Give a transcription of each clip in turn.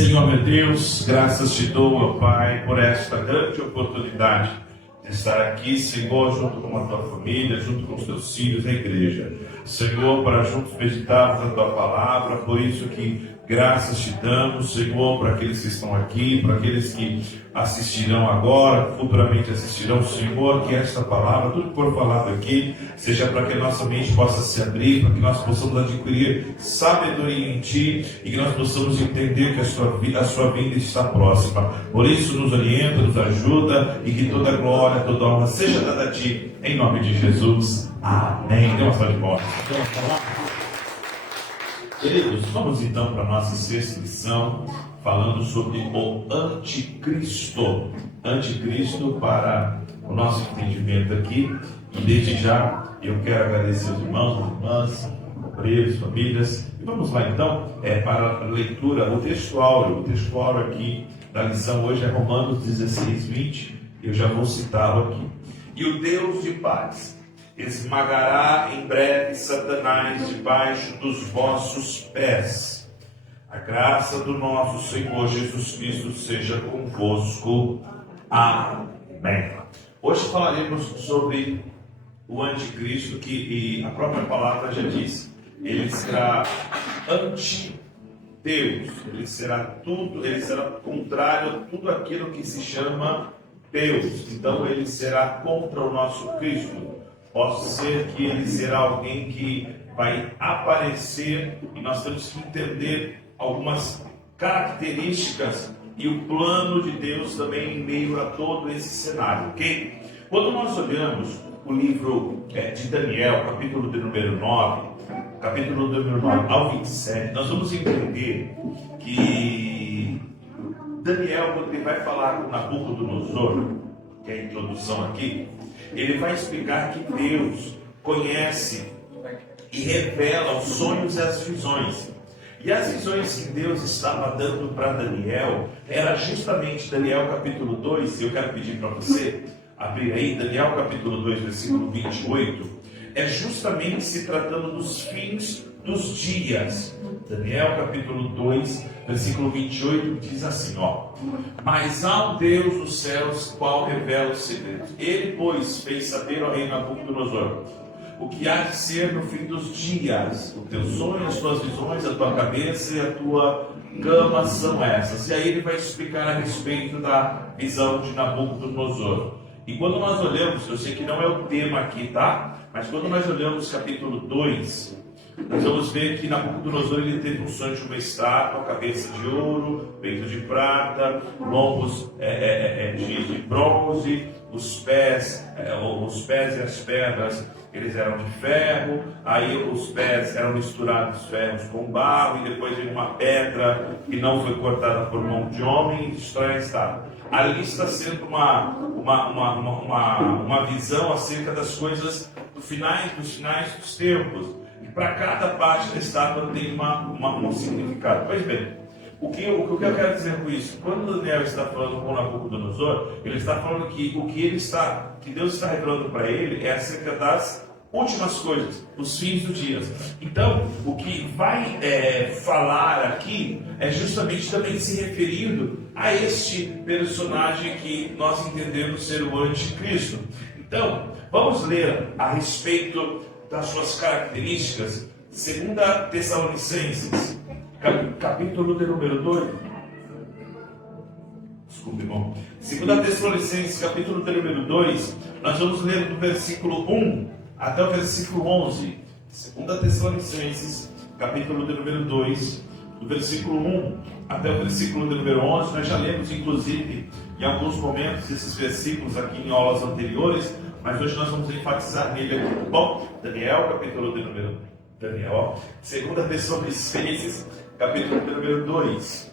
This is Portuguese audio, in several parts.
Senhor meu Deus, graças te dou, meu Pai, por esta grande oportunidade de estar aqui, Senhor, junto com a tua família, junto com os teus filhos, a igreja. Senhor, para juntos meditarmos a tua palavra, por isso que graças te damos, Senhor, para aqueles que estão aqui, para aqueles que assistirão agora, futuramente assistirão, Senhor, que esta palavra, tudo que for falado aqui, seja para que a nossa mente possa se abrir, para que nós possamos adquirir sabedoria em Ti e que nós possamos entender que a sua vinda está próxima. Por isso, nos orienta, nos ajuda e que toda glória, toda honra seja dada a Ti, em nome de Jesus. Amém. Dê uma salva de palmas. Queridos, vamos então para a nossa sexta lição, falando sobre o anticristo. Anticristo para o nosso entendimento aqui. E desde já eu quero agradecer os irmãos, as irmãs, obreiros, famílias. E vamos lá então para a leitura, o texto áureo. O texto áureo aqui da lição hoje é Romanos 16, 20. Eu já vou citá-lo aqui. E o Deus de paz esmagará em breve Satanás debaixo dos vossos pés. A graça do nosso Senhor Jesus Cristo seja convosco. Amém. Hoje falaremos sobre o anticristo, que a própria palavra já diz, ele será anti-Deus, ele será contrário a tudo aquilo que se chama Deus. Então ele será contra o nosso Cristo. Pode ser que ele será alguém que vai aparecer e nós temos que entender algumas características e o plano de Deus também em meio a todo esse cenário, ok? Quando nós olhamos o livro de Daniel, capítulo de número 9 ao 27, nós vamos entender que Daniel, quando ele vai falar com Nabucodonosor, que é a introdução aqui, ele vai explicar que Deus conhece e revela os sonhos e as visões. E as visões que Deus estava dando para Daniel, era justamente Daniel capítulo 2, e eu quero pedir para você abrir aí, Daniel capítulo 2, versículo 28, é justamente se tratando dos fins dos dias. Daniel capítulo 2, versículo 28, diz assim, mas há um Deus dos céus, qual revela os segredos. Ele, pois, fez saber ao rei Nabucodonosor o que há de ser no fim dos dias. O teu sonho, as tuas visões, a tua cabeça e a tua cama são essas. E aí ele vai explicar a respeito da visão de Nabucodonosor. E quando nós olhamos, eu sei que não é o tema aqui, tá? Mas quando nós olhamos capítulo 2, nós vamos ver que Nabucodonosor ele teve um sonho de uma estátua, cabeça de ouro, peito de prata, lombos de bronze, os pés e as pernas eles eram de ferro, aí os pés eram misturados ferros com barro, e depois veio uma pedra que não foi cortada por mão de homem e destrói a estátua. Ali está sendo uma visão acerca das coisas dos finais dos tempos. E para cada parte da estátua tem um significado. Pois bem, o que eu quero dizer com isso? Quando Daniel está falando com Nabucodonosor, ele está falando que que Deus está revelando para ele é acerca das últimas coisas, os fins do dia. Então, o que vai falar aqui é justamente também se referindo a este personagem que nós entendemos ser o anticristo. Então, vamos ler a respeito das suas características, 2 Tessalonicenses, capítulo de número 2. Desculpe, irmão. 2 Tessalonicenses, capítulo de número 2, nós vamos ler do versículo 1 até o versículo 11. 2 Tessalonicenses, capítulo de número 2, do versículo 1 até o versículo de número 11. Nós já lemos, inclusive, em alguns momentos, esses versículos aqui em aulas anteriores, mas hoje nós vamos enfatizar nele aqui. Bom, Daniel, capítulo de número 2 Tessalonicenses, capítulo de número 2.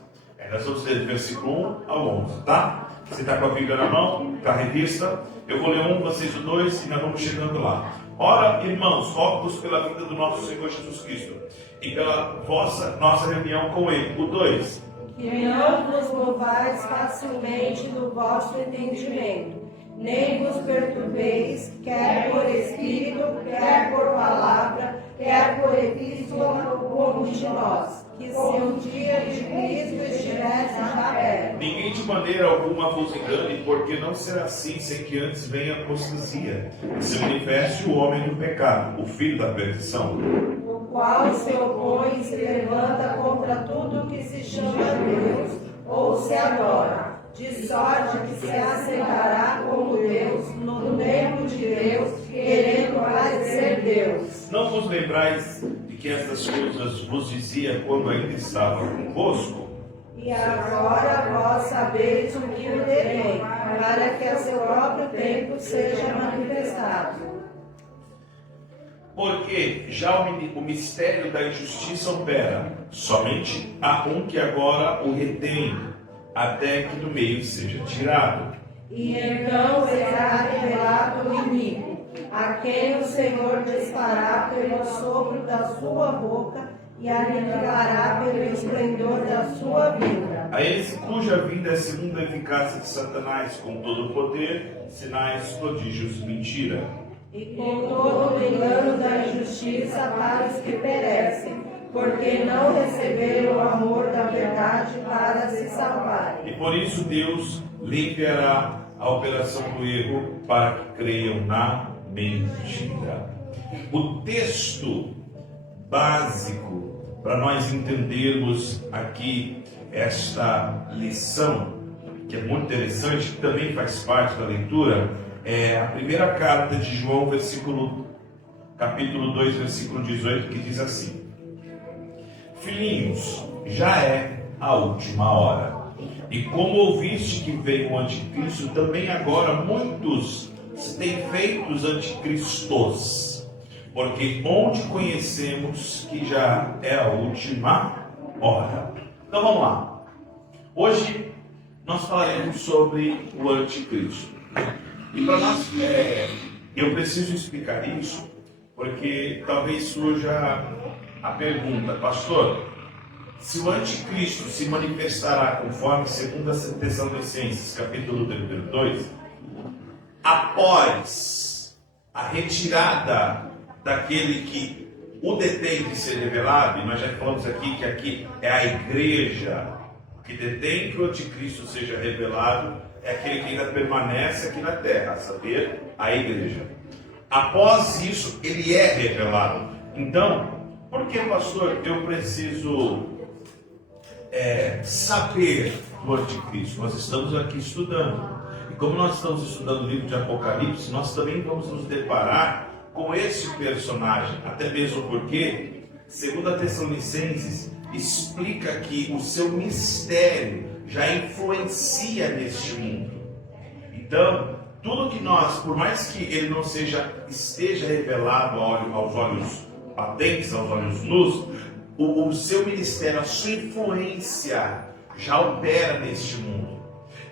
Nós vamos ler do versículo 1 ao 11, tá? Você está com a Bíblia na mão, com a revista. Eu vou ler um, vocês o 2 e nós vamos chegando lá. Ora, irmãos, rogo-vos pela vida do nosso Senhor Jesus Cristo e pela nossa reunião com Ele. O 2. Que não vos moveis facilmente do vosso entendimento, nem vos perturbeis, quer por espírito, quer por palavra, quer por epístola como de nós, que se o dia de Cristo estivesse já perto. Ninguém de maneira alguma vos engane, porque não será assim sem que antes venha a apostasia, e se manifeste o homem do pecado, o filho da perdição, O qual se opõe e se levanta contra tudo que se chama Deus, ou se adora, de sorte que se aceitará como Deus, no tempo de Deus, querendo parecer Deus. Não vos lembrais de que estas coisas vos dizia quando ainda estava convosco? E agora vós sabeis o que o detém, para que a seu próprio tempo seja manifestado. Porque já o mistério da injustiça opera, somente há um que agora o retém, até que do meio seja tirado. E então será revelado o inimigo, a quem o Senhor dispará pelo sopro da sua boca e aniquilará pelo esplendor da sua vinda. A esse cuja vinda é segundo a eficácia de Satanás, com todo o poder, sinais, prodígios, mentira. E com todo o engano da injustiça para os que perecem, porque não receberam o amor da verdade para se salvarem. E por isso Deus lhe enviará a operação do erro para que creiam na mentira. O texto básico para nós entendermos aqui esta lição, que é muito interessante, que também faz parte da leitura, é a primeira carta de João, capítulo 2, versículo 18, que diz assim: Filhinhos, já é a última hora. E como ouviste que veio o anticristo, também agora muitos se têm feito os anticristos. Porque onde conhecemos que já é a última hora. Então vamos lá. Hoje nós falaremos sobre o anticristo. E para nós, eu preciso explicar isso, porque talvez surja a pergunta: pastor, se o anticristo se manifestará conforme 2 Tessalonicenses, capítulo 2, após a retirada daquele que o detém de ser revelado, e nós já falamos aqui que aqui é a igreja que detém que o anticristo seja revelado, é aquele que ainda permanece aqui na terra, a saber, a igreja. Após isso, ele é revelado. Então, por que, pastor, eu preciso saber do anticristo? Nós estamos aqui estudando. E como nós estamos estudando o livro de Apocalipse, nós também vamos nos deparar com esse personagem. Até mesmo porque, segundo a Tessalonicenses, explica que o seu mistério já influencia neste mundo. Então, tudo que nós, por mais que ele não esteja revelado aos olhos patentes, aos olhos nus, o seu ministério, a sua influência já opera neste mundo.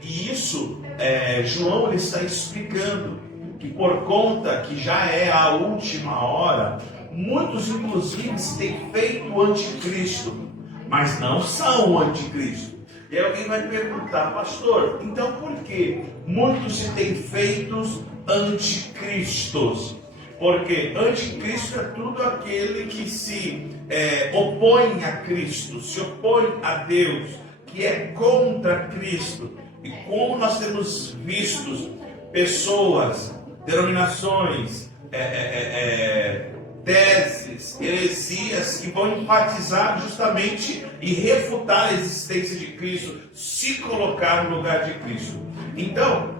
E isso, João ele está explicando que por conta que já é a última hora, muitos inclusive têm feito o anticristo, mas não são o anticristo. E aí alguém vai perguntar: pastor, então por que muitos se têm feitos anticristos? Porque anticristo é tudo aquele que se opõe a Cristo, se opõe a Deus, que é contra Cristo. E como nós temos visto pessoas, denominações, teses, heresias que vão enfatizar justamente e refutar a existência de Cristo, se colocar no lugar de Cristo. Então,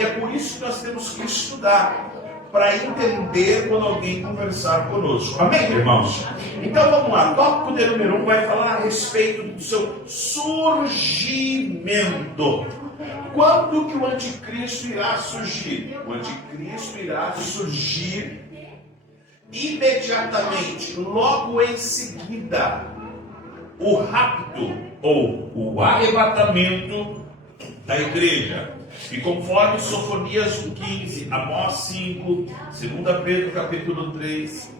é por isso que nós temos que estudar, para entender quando alguém conversar conosco. Amém, irmãos? Então vamos lá. Tópico de número 1 vai falar a respeito do seu surgimento. Quando que o anticristo irá surgir? O anticristo irá surgir imediatamente, logo em seguida, o rapto ou o arrebatamento da igreja. E conforme Sofonias 15, Amós 5, 2 Pedro capítulo 3,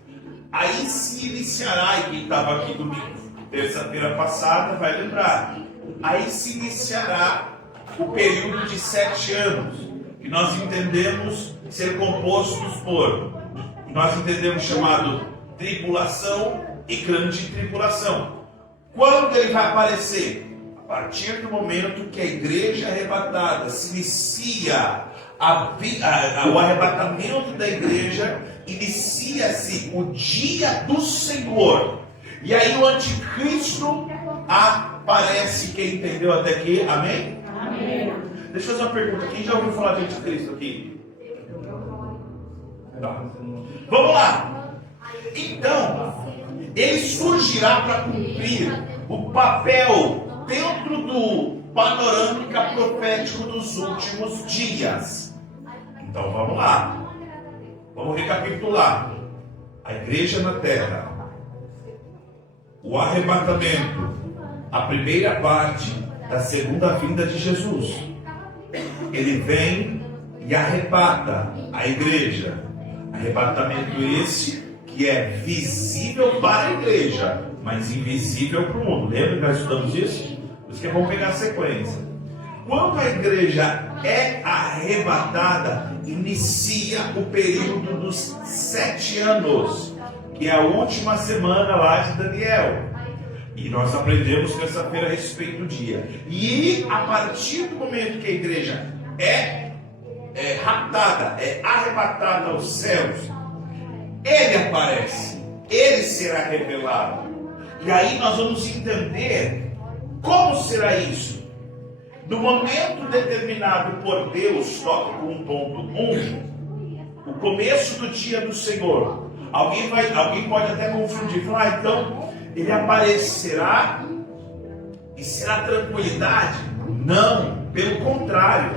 aí se iniciará, e quem estava aqui domingo, terça-feira passada, vai lembrar, aí se iniciará o período de 7 anos, que nós entendemos ser compostos por, nós entendemos chamado tribulação e grande tribulação. Quando ele vai aparecer? A partir do momento que a igreja arrebatada se inicia, o arrebatamento da igreja, inicia-se o dia do Senhor. E aí o anticristo aparece. Quem entendeu até aqui? Amém? Amém. Deixa eu fazer uma pergunta. Quem já ouviu falar de anticristo aqui? Tá. Vamos lá. Então, ele surgirá para cumprir o papel dentro do panorâmica profético dos últimos dias. Então vamos lá. Vamos recapitular. A igreja na terra, o arrebatamento, a primeira parte da segunda vinda de Jesus. Ele vem e arrebata a igreja. Arrebatamento esse que é visível para a igreja, mas invisível para o mundo. Lembra que nós estudamos isso? Por isso que é bom pegar a sequência. Quando a igreja é arrebatada, inicia o período dos 7 anos, que é a última semana lá de Daniel. E nós aprendemos terça-feira a respeito do dia. E a partir do momento que a igreja é raptada, é arrebatada aos céus, ele aparece, ele será revelado. E aí nós vamos entender como será isso. No momento determinado por Deus, tópico 1.1, o começo do dia do Senhor. Alguém pode até confundir, falar, então ele aparecerá e será tranquilidade? Não, pelo contrário.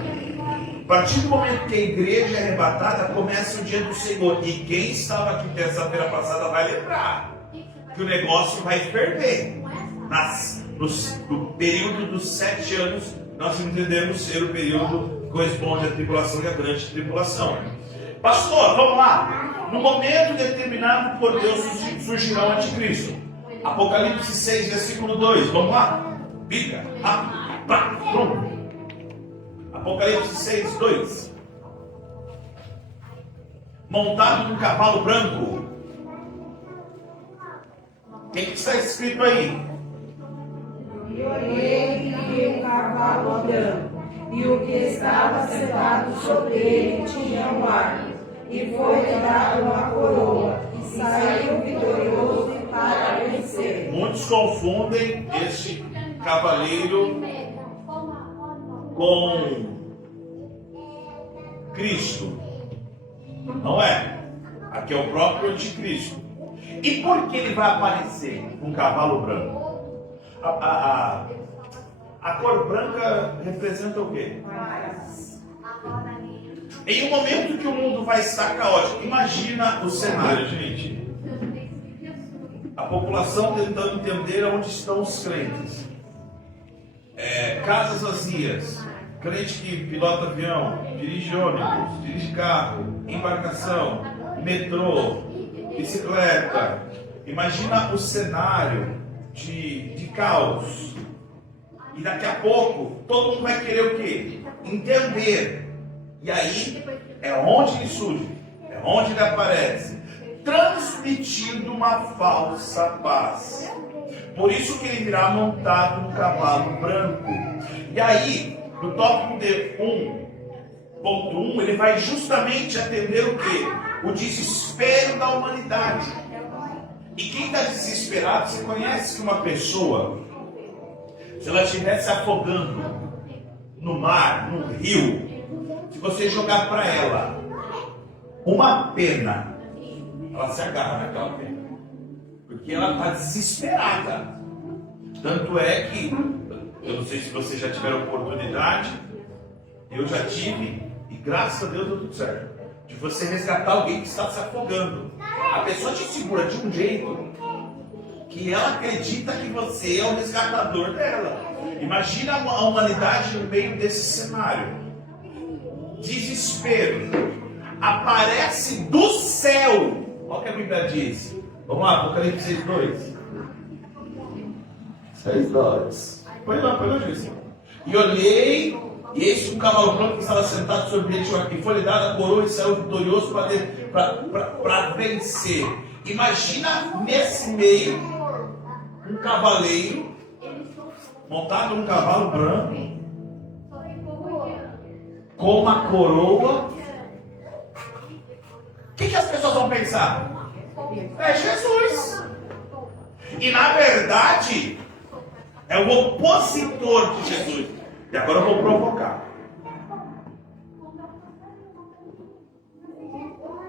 A partir do momento que a igreja é arrebatada, começa o dia do Senhor. E quem estava aqui terça-feira passada vai lembrar que o negócio vai ferver. No período dos 7 anos, nós entendemos ser o período que corresponde à tribulação e à grande tribulação. Pastor, vamos lá. No momento determinado por Deus surgirá o anticristo. Apocalipse 6, versículo 2. Vamos lá. Pica. Pronto. Apocalipse 6, 2. Montado num cavalo branco. O que está escrito aí? E olhei e vi um cavalo branco, e o que estava sentado sobre ele tinha um arco, e foi-lhe dada uma coroa, e saiu vitorioso para vencer. Muitos confundem este cavaleiro com Cristo. Não é. Aqui é o próprio anticristo. E por que ele vai aparecer com um cavalo branco? A cor branca representa o quê? Em um momento que o mundo vai estar caótico, imagina o cenário, gente. A população tentando entender onde estão os crentes. Casas vazias, crente que pilota avião, dirige ônibus, dirige carro, embarcação, metrô, bicicleta. Imagina o cenário de caos. E daqui a pouco todo mundo vai querer o quê? Entender. E aí é onde ele surge, é onde ele aparece, transmitindo uma falsa paz. Por isso que ele virá montado no cavalo branco. E aí, no tópico de 1.1, ele vai justamente atender o quê? O desespero da humanidade. E quem está desesperado, você conhece que uma pessoa, se ela estivesse afogando no mar, no rio, se você jogar para ela uma pena, ela se agarra naquela pena. Porque ela está desesperada. Tanto é que, eu não sei se vocês já tiveram oportunidade, eu já tive, e graças a Deus deu tudo certo, de você resgatar alguém que está se afogando. A pessoa te segura de um jeito que ela acredita que você é o resgatador dela. Imagina a humanidade no meio desse cenário. Desespero. Aparece do céu. Olha o que a Bíblia diz. Vamos lá, Apocalipse 6:2. 6:2. Põe lá, Jesus. E olhei, e eis um cavalo branco que estava sentado sobre ele, e foi-lhe dada a coroa e saiu vitorioso para vencer. Imagina nesse meio um cavaleiro montado num cavalo branco com uma coroa. O que as pessoas vão pensar? É Jesus. E na verdade é o opositor de Jesus. E agora eu vou provocar.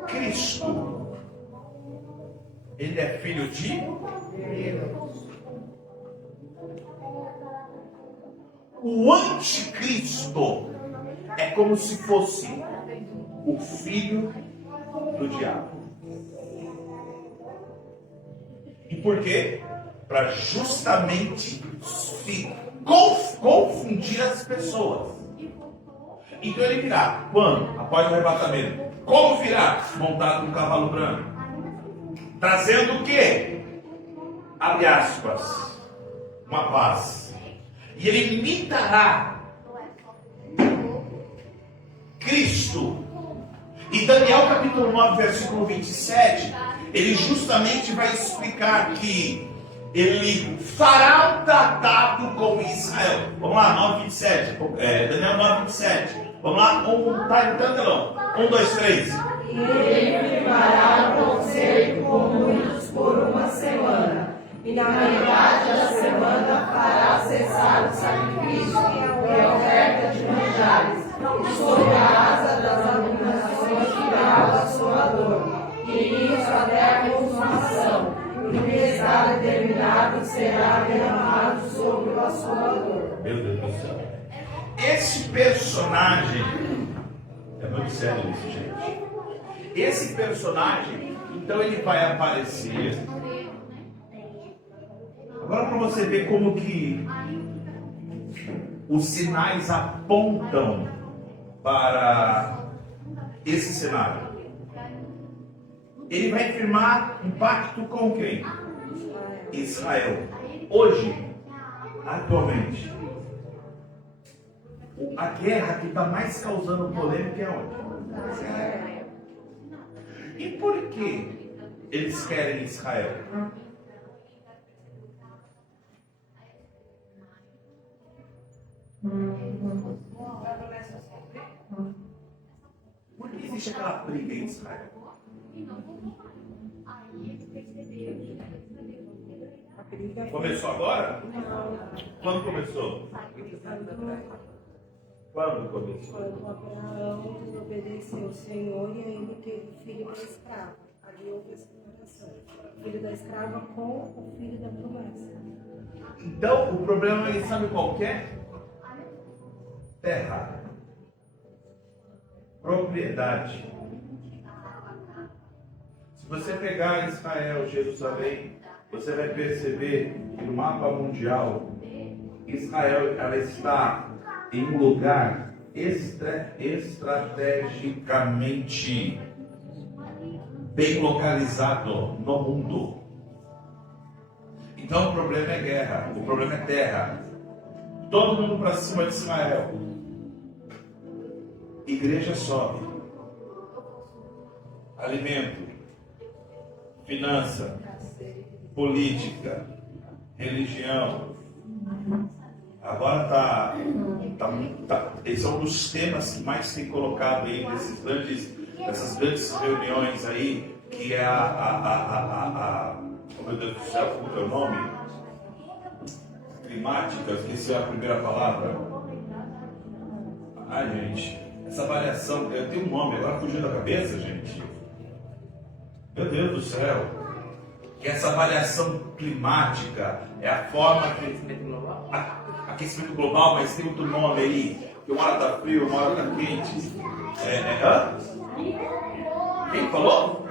Cristo, ele é filho de Deus. O anticristo é como se fosse o filho do diabo. E por quê? Para justamente se confundir as pessoas. Então ele virá quando? Após o arrebatamento. Como virá? Montado num cavalo branco. Trazendo o quê? Abre aspas. Uma paz. E ele imitará Cristo. E Daniel capítulo 9, versículo 27, ele justamente vai explicar que ele fará um tratado com Israel. Vamos lá, 9, 27. Daniel 9, 27. Vamos lá, tá no telão. 1, 2, 3. E ele firmará um concerto com muitos por uma semana. E na metade da semana fará cessar o sacrifício e a oferta de manjares. E sob a asa das abominações virá o assolador. E nisso até a consumação. E o que está determinado será derramado sobre o assolador. Meu Deus do céu. Esse personagem é muito sério isso, gente. Esse personagem, então ele vai aparecer. Agora para você ver como que os sinais apontam para esse cenário. Ele vai firmar um pacto com quem? Israel. Hoje, atualmente, a guerra que está mais causando polêmica é onde? E por que eles querem Israel? Por que existe aquela briga em Israel? Começou agora? Quando começou? Quando começou? Quando Abraão obedeceu ao Senhor e ainda teve filho da escrava. Ali houve essa comparação. Filho da escrava com o filho da promessa. Então, o problema aí, sabe qual que é? Terra. Propriedade. Se você pegar Israel, Jerusalém, você vai perceber que no mapa mundial, Israel ela está em um lugar estrategicamente bem localizado no mundo. Então o problema é guerra, o problema é terra. Todo mundo para cima de Israel. Igreja sobe. Alimento, finança, política, religião. Agora esse é um dos temas que mais tem colocado aí nessas grandes reuniões aí, que é oh meu Deus do céu, como é o nome? Climática, esqueci a primeira palavra. Ai, gente, essa variação, tem um nome, agora fugiu da cabeça, gente. Meu Deus do céu. Que essa variação climática é a forma que aquecimento global, mas tem outro nome aí, que uma hora está frio, uma hora está quente. Quem falou?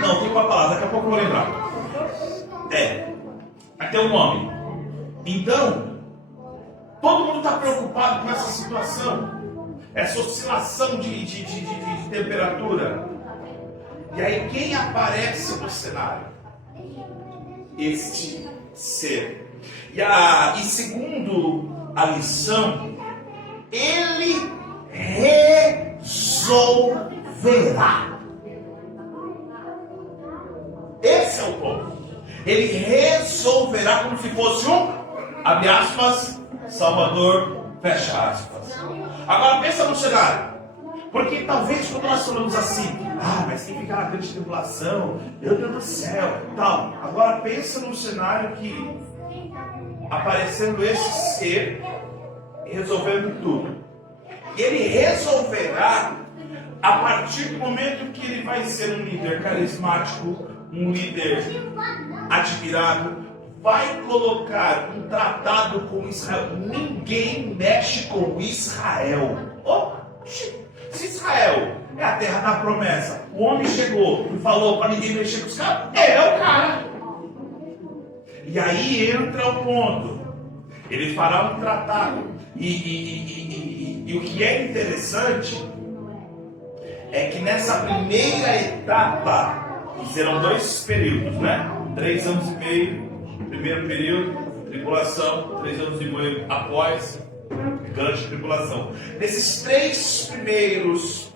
Não, tem uma palavra, daqui a pouco eu vou lembrar. Até o nome. Então, todo mundo está preocupado com essa situação, essa oscilação de temperatura. E aí quem aparece no cenário? Este ser. E segundo a lição, ele resolverá resolverá. Esse é o ponto. Ele resolverá como se fosse um, abre aspas, Salvador, fecha aspas. Agora pensa no cenário. Porque talvez quando nós falamos assim, mas quem fica na grande tribulação, meu Deus do céu, tal. Agora pensa num cenário que aparecendo esse ser resolvendo tudo. Ele resolverá a partir do momento que ele vai ser um líder carismático, um líder admirado, vai colocar um tratado com Israel. Ninguém mexe com Israel. Se Israel é a terra da promessa, o homem chegou e falou para ninguém mexer com os caras, é o cara. E aí entra o ponto. Ele fará um tratado. E o que é interessante é que nessa primeira etapa, que serão 2 períodos, né? 3 anos e meio, primeiro período, tribulação, 3 anos e meio após, grande tribulação. Nesses 3 primeiros,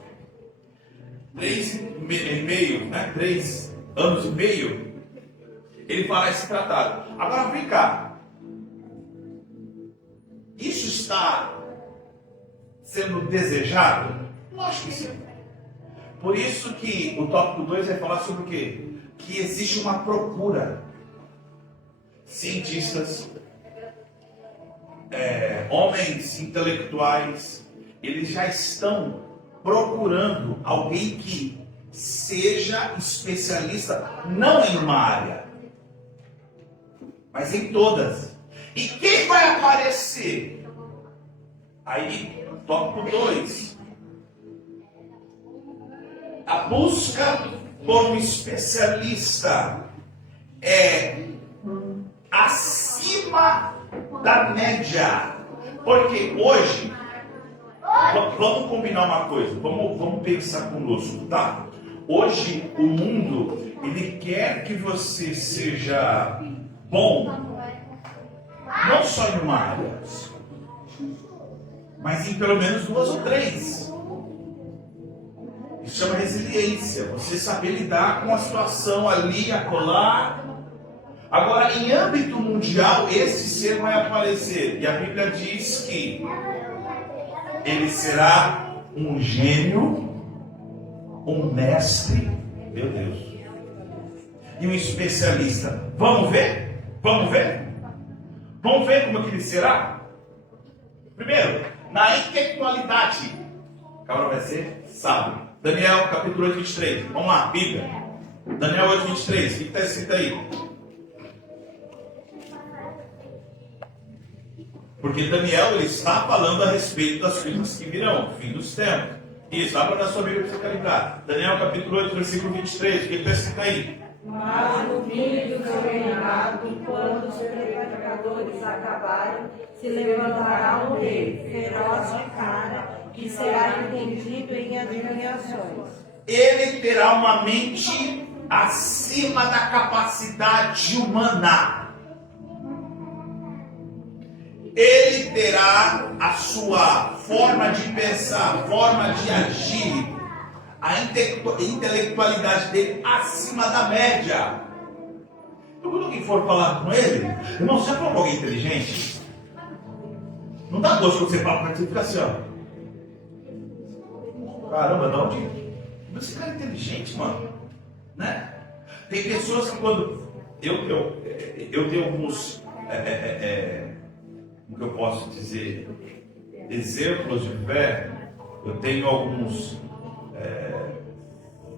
3 anos e meio, ele fará esse tratado. Agora vem cá. Isso está sendo desejado? Lógico que sim. Por isso que o tópico 2 vai falar sobre o quê? Que existe uma procura. Cientistas, homens intelectuais, eles já estão procurando alguém que seja especialista, não em uma área, mas em todas. E quem vai aparecer? Aí, tópico 2. A busca por um especialista é acima da média. Porque hoje, vamos combinar uma coisa, vamos pensar conosco, tá? Hoje o mundo, ele quer que você seja bom, não só em uma área, mas em pelo menos 2 ou 3. Isso chama resiliência, você saber lidar com a situação ali, acolá. Agora, em âmbito mundial, esse ser vai aparecer. E a Bíblia diz que ele será um gênio, um mestre, meu Deus, e um especialista. Vamos ver? Vamos ver? Vamos ver como que ele será? Primeiro, na intelectualidade. Agora vai ser sábio. Daniel, capítulo 8, 23. Vamos lá, Bíblia. Daniel 8, 23. O que está escrito aí? Porque Daniel, ele está falando a respeito das coisas que virão, fim dos tempos. Isso, abra na sua Bíblia para você calibrar. Daniel, capítulo 8, versículo 23. O que está escrito aí? Mas no fim do seu reinado, quando os pecadores acabarem, se levantará um rei, feroz de cara, que será entendido em adivinhações. Ele terá uma mente acima da capacidade humana. Ele terá a sua forma de pensar, forma de agir, a intelectualidade dele acima da média. Então, quando alguém for falar com ele, irmão, você já falou com alguém inteligente? Não dá gosto quando você fala com ele, você fica assim, ó. Caramba, de onde? Esse cara é inteligente, mano. Né? Tem pessoas que quando. Eu tenho alguns. Como que eu posso dizer? Exemplos de fé. Eu tenho alguns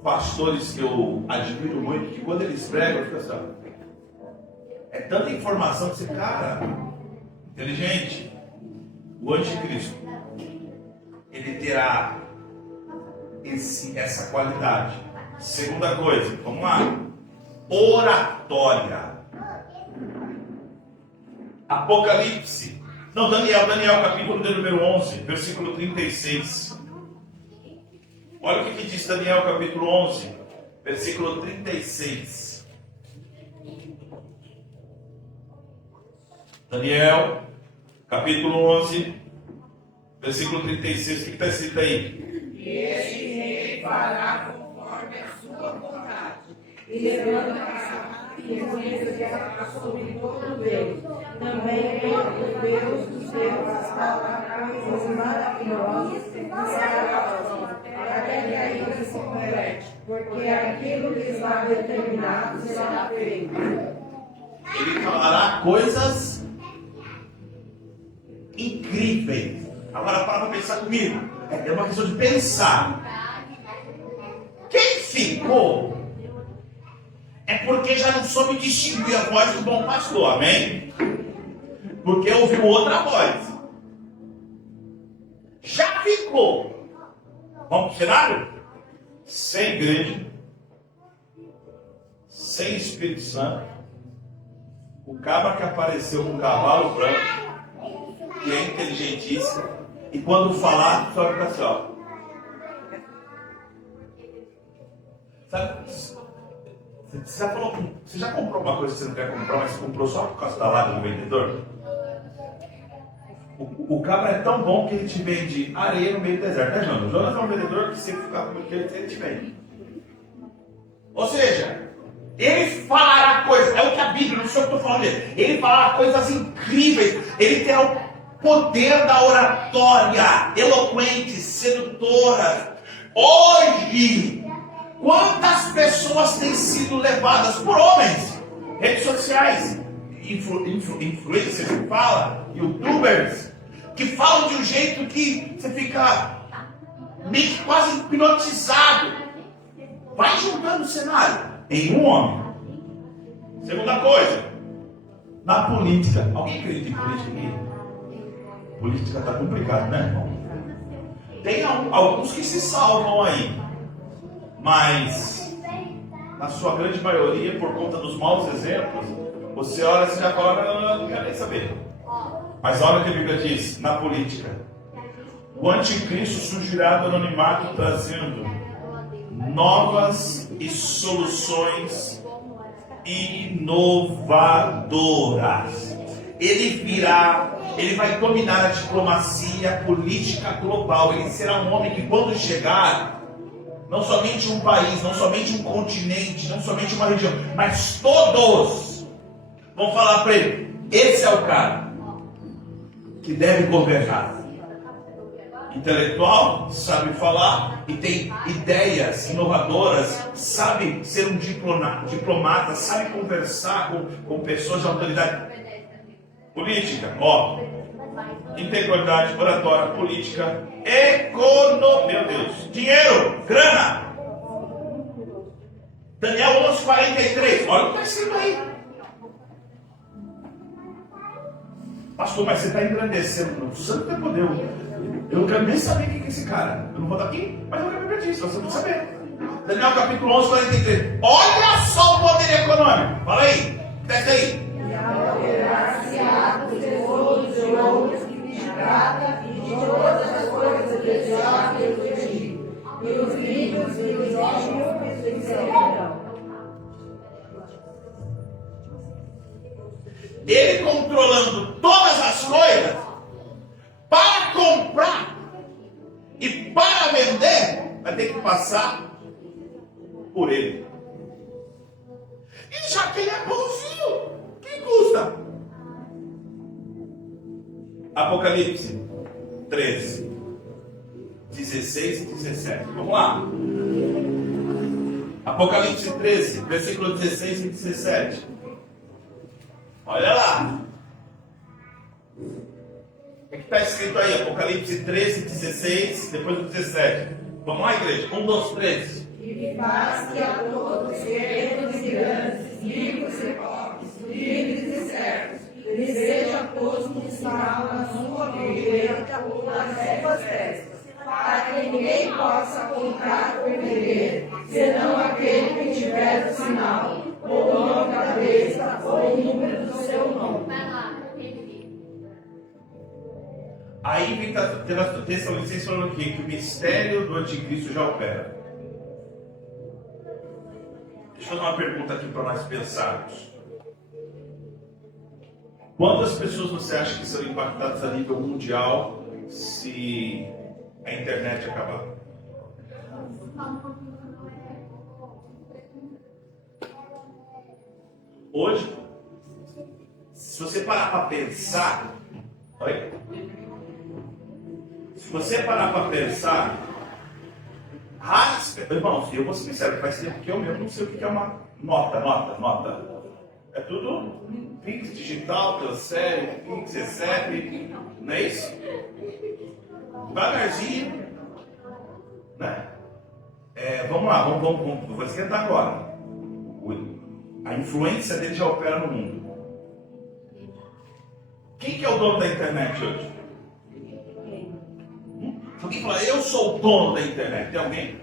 pastores que eu admiro muito, que quando eles pregam, eu fico assim, ó, é tanta informação que você, cara, inteligente. O anticristo, ele terá essa qualidade. Segunda coisa, vamos lá. Oratória. Apocalipse. Não, Daniel, capítulo de número 11, versículo 36. Olha o que diz Daniel, capítulo 11, versículo 36. Daniel, capítulo 11, versículo 36. O que está escrito aí? e este rei fará conforme a sua vontade, e levantará e reconhecerá sobre todo Deus. Também o Deus dos deuses fará coisas maravilhosas e milagrosas, até que ainda se complete, porque aquilo que está determinado será feito. Ele falará coisas incríveis. Agora para pensar comigo. É uma questão de pensar. Quem ficou é porque já não soube distinguir a voz do bom pastor, amém? Porque ouviu outra voz. Já ficou. Vamos para o cenário? Sem igreja, sem Espírito Santo, o cabra que apareceu com um cavalo branco, que é inteligentíssimo, e quando falar, só fica assim, ó. Sabe? Você já comprou uma coisa que você não quer comprar, mas você comprou só por causa da lábia do vendedor? O cabra é tão bom que ele te vende areia no meio do deserto, né, Jonas? O Jonas é um vendedor que se ficar com ele, ele te vende. Ou seja, ele falará coisas, é o que a Bíblia, não sei o que eu estou falando dele, ele falará coisas incríveis, ele terá o poder da oratória, eloquente, sedutora. Hoje, quantas pessoas têm sido levadas por homens, redes sociais, influencers que falam, youtubers, que falam de um jeito que você fica meio que quase hipnotizado. Vai juntando o cenário em um homem. Segunda coisa, na política. Alguém acredita em política aqui? Política está complicado, né, irmão? Tem alguns que se salvam aí, mas na sua grande maioria, por conta dos maus exemplos, você olha e já fala, não quero nem saber. Mas olha o que a Bíblia diz na política. O anticristo surgirá do anonimato trazendo novas e soluções inovadoras. Ele virá, ele vai dominar a diplomacia, a política global. Ele será um homem que, quando chegar, não somente um país, não somente um continente, não somente uma região, mas todos vão falar para ele: esse é o cara que deve governar. Intelectual, sabe falar e tem ideias inovadoras, sabe ser um diplomata, sabe conversar com pessoas de autoridade. Política, ó, integridade, oratória, política, economia, meu Deus, dinheiro, grana. Daniel 11:43, olha o que está escrito aí. Pastor, mas você está engrandecendo, o santo tem poder. Eu não quero nem saber quem é esse cara. Eu não vou estar aqui, mas eu quero ver disso, você precisa saber. Daniel capítulo 11:43. Olha só o poder econômico. Fala aí, desce aí. E apoderar-se-á dos tesouros de ouro, de prata e de todas as coisas preciosas do Egito. E os ricos e os ótimos vencerão. Ele controlando todas as coisas, para comprar e para vender, vai ter que passar por ele. E já que ele é bonzinho, que custa? Apocalipse 13, 16 e 17. Vamos lá. Apocalipse 13, versículo 16 e 17. Olha lá. O que está escrito aí? Apocalipse 13, 16, depois do 17. Vamos lá, igreja? 1, 2, 3. E faz que a todos, pequenos e grandes, ricos e pobres, livres e servos, lhes seja posto um sinal na sua direita ou nas suas testas, para que ninguém possa comprar ou vender, senão aquele que tiver o sinal, ou o nome da besta, ou o número do seu nome. Aí vem Tessalonicenses falando o quê? Que o mistério do anticristo já opera. Deixa eu dar uma pergunta aqui para nós pensarmos. Quantas pessoas você acha que serão impactadas a nível mundial se a internet acabar? Hoje, se você parar para pensar, olha, se você parar para pensar, irmãos, eu vou ser sincero, faz tempo que eu mesmo não sei o que é uma nota. É tudo Pix digital, transfere, Pix recebe, não é isso? Devagarzinho, né? Vamos lá, vou esquentar agora. A influência dele já opera no mundo. Quem que é o dono da internet hoje? Alguém fala, eu sou o dono da internet. Tem alguém?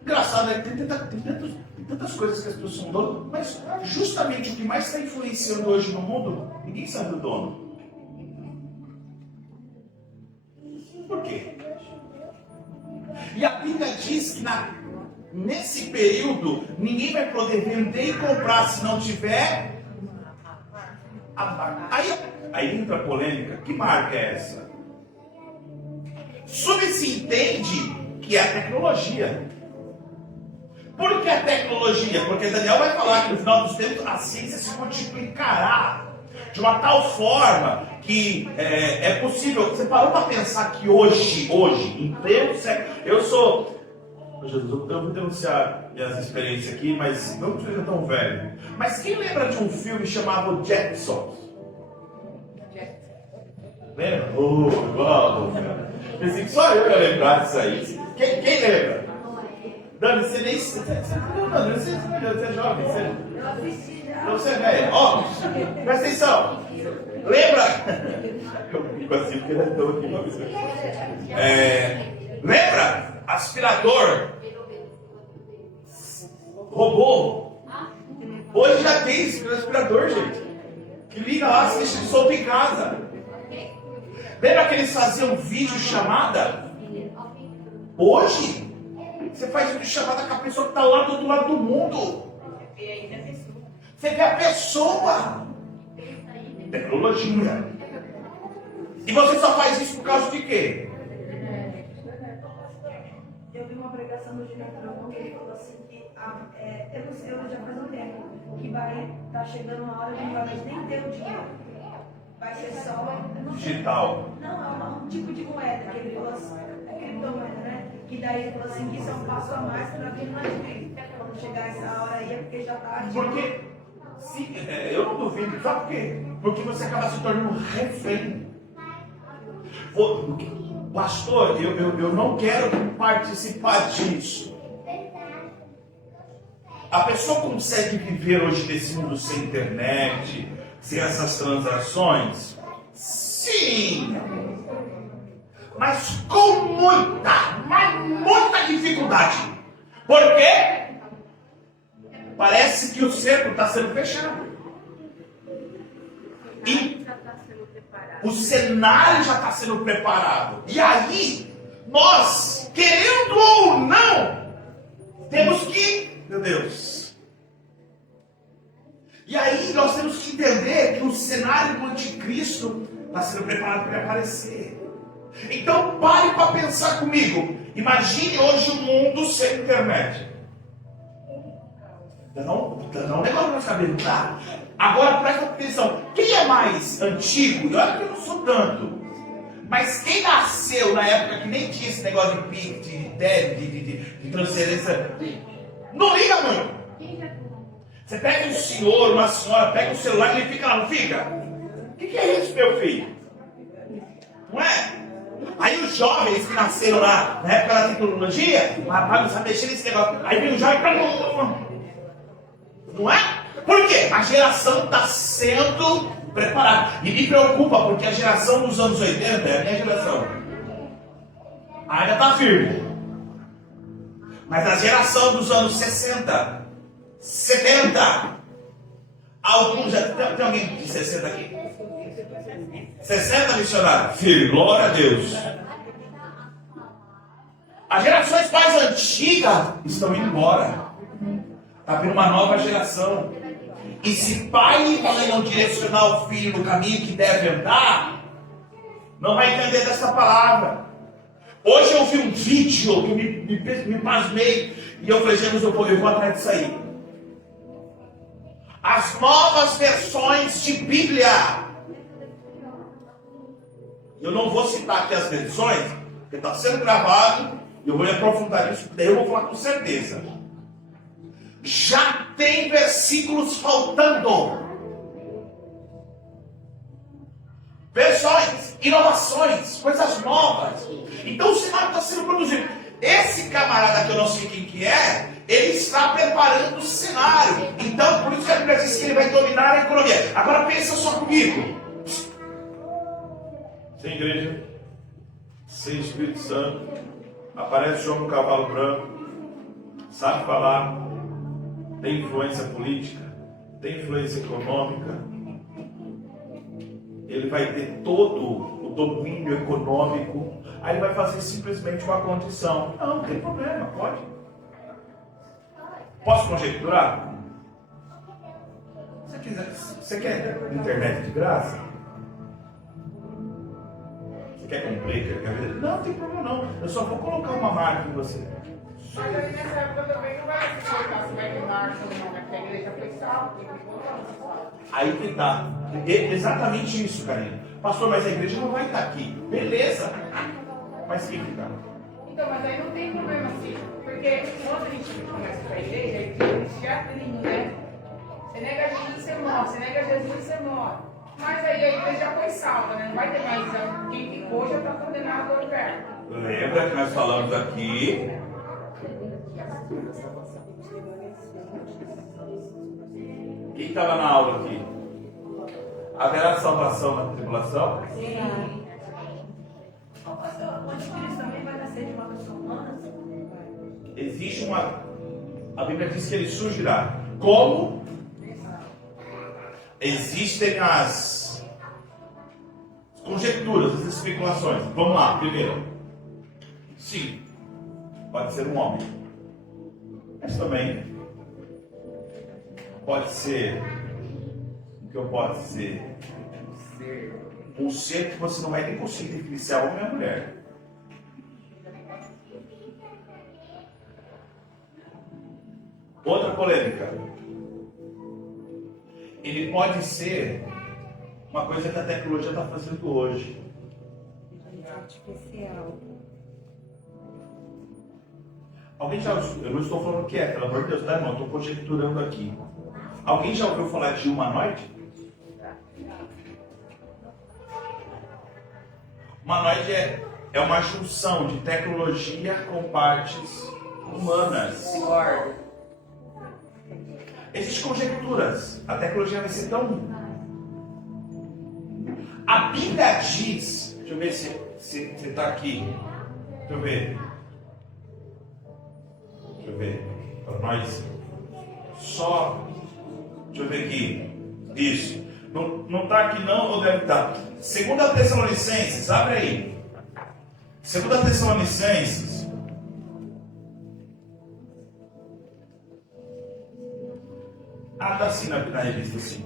Engraçado, né? Tem tantas coisas que as pessoas são donas, mas justamente o que mais está influenciando hoje no mundo, ninguém sabe o dono. Por quê? E a Bíblia diz que nesse período, ninguém vai poder vender e comprar se não tiver a marca. Aí entra a polêmica. Que marca é essa? Se entende que é a tecnologia. Por que a tecnologia? Porque Daniel vai falar que no final dos tempos a ciência se multiplicará de uma tal forma que é possível. Você parou para pensar que hoje, em pleno século, eu sou... Jesus, eu vou denunciar minhas experiências aqui, mas não seja tão velho. Mas quem lembra de um filme chamado Jetsons? Lembra? Uau! Pensei que só eu ia lembrar disso aí. Quem lembra? Dani, você nem... Você é jovem, você é velho. Ó, presta atenção. Lembra? Eu fico assim porque ele é tão aqui. Lembra? Aspirador. Robô. Hoje já tem esse aspirador, gente. Que liga lá, você deixa de solto em casa. Lembra que eles faziam vídeo chamada? Hoje, você faz vídeo chamada com a pessoa que está lá do outro lado do mundo. Você vê a pessoa. Tecnologia. E você só faz isso por causa de quê? Eu vi uma pregação do Ginetrão que ele falou assim que eu já faz um tempo que vai estar chegando uma hora que não vai mais nem ter o dinheiro. Vai ser só Digital. Não, é um tipo de moeda que ele falou assim, é criptomoeda, né? Que daí ele falou assim que isso é um passo a mais para quem não é. Quando chegar essa hora aí é porque já está. Porque eu não duvido, sabe por quê? Porque você acaba se tornando refém. Pastor, eu não quero participar disso. A pessoa consegue viver hoje nesse mundo sem internet, sem essas transações? Sim! Mas com muita dificuldade. Por quê? Parece que o cerco está sendo fechado. E o cenário já está sendo preparado. E aí, nós, querendo ou não, temos que... Meu Deus. E aí, nós temos que entender que o cenário do anticristo está sendo preparado para aparecer. Então, pare para pensar comigo. Imagine hoje um mundo sem internet. Não é um negócio mais cabelo, tá? Agora presta atenção. Quem é mais antigo? E olha que eu não sou tanto. Mas quem nasceu na época que nem tinha esse negócio de PIX, de transferência, não liga muito. Você pega um senhor, uma senhora, pega o celular e ele fica lá, não fica? O que é isso, meu filho? Não é? Aí os jovens que nasceram lá na época da tecnologia, o rapaz não sabe mexer nesse negócio. Aí vem o jovem e... Não é? Por quê? A geração está sendo preparada. E me preocupa, porque a geração dos anos 80 é a minha geração. Ainda está firme. Mas a geração dos anos 60, 70, alguns já... Tem alguém de 60 aqui? 60 missionários? Filho, glória a Deus. As gerações mais antigas estão indo embora. Está vindo uma nova geração. E se pai e mãe não direcionar o filho no caminho que deve andar, não vai entender dessa palavra. Hoje eu vi um vídeo que me pasmei. E eu falei, Jesus, eu vou atrás disso aí. As novas versões de Bíblia. Eu não vou citar aqui as versões, porque está sendo gravado. E eu vou aprofundar isso, daí eu vou falar com certeza. Já tem versículos faltando. Versões, inovações, coisas novas. Então o cenário está sendo produzido. Esse camarada que eu não sei quem que é, ele está preparando o cenário. Então por isso que a Bíblia diz que ele vai dominar a economia. Agora pensa só comigo. Sem igreja, sem Espírito Santo, aparece o homem no cavalo branco, sabe falar, tem influência política, tem influência econômica. Ele vai ter todo o domínio econômico. Aí ele vai fazer simplesmente uma condição. Não tem problema, pode. Posso conjecturar? Você quer internet de graça? Você quer cumprir? Não tem problema não. Eu só vou colocar uma marca em você. Mas aí nessa época também não vai se colocar se vai ter marcha ou não, né? Porque a igreja foi salva, tem que colocar essa salva. Aí que tá. Exatamente isso, Karina. Pastor, mas a igreja não vai estar aqui. Beleza. Mas quem que tá? Então, mas aí não tem problema assim. Porque quando a gente começa a igreja, a gente já tem, né? Você nega Jesus, você morre. Você nega Jesus, você morre. Mas aí a igreja já foi salva, né? Não vai ter mais. Quem ficou já está condenado ao inferno. Lembra que nós falamos aqui? Quem estava na aula aqui? Haverá salvação na tribulação? Sim. O anticristo também vai nascer de uma pessoa humana? Existe uma... A Bíblia diz que ele surgirá. Como? Existem as conjecturas, as especulações. Vamos lá, primeiro. Sim, pode ser um homem. Mas também pode ser... O que eu posso ser? Um ser que você não vai nem conseguir definir se é homem ou mulher. Outra polêmica. Ele pode ser uma coisa que a tecnologia está fazendo hoje. Artificial. Alguém já... Eu não estou falando o que é, pelo amor de Deus, tá, irmão? Estou conjecturando aqui. Alguém já ouviu falar de humanoide? Humanoide é uma junção de tecnologia com partes humanas. Existem conjecturas. A tecnologia vai ser tão... A Bíblia diz... Deixa eu ver se está aqui. Deixa eu ver. Para nós... Só... Deixa eu ver aqui. Isso. Não está aqui não, ou deve estar. 2 Tessalonicenses, abre aí. 2 Tessalonicenses. Está assim na revista, sim.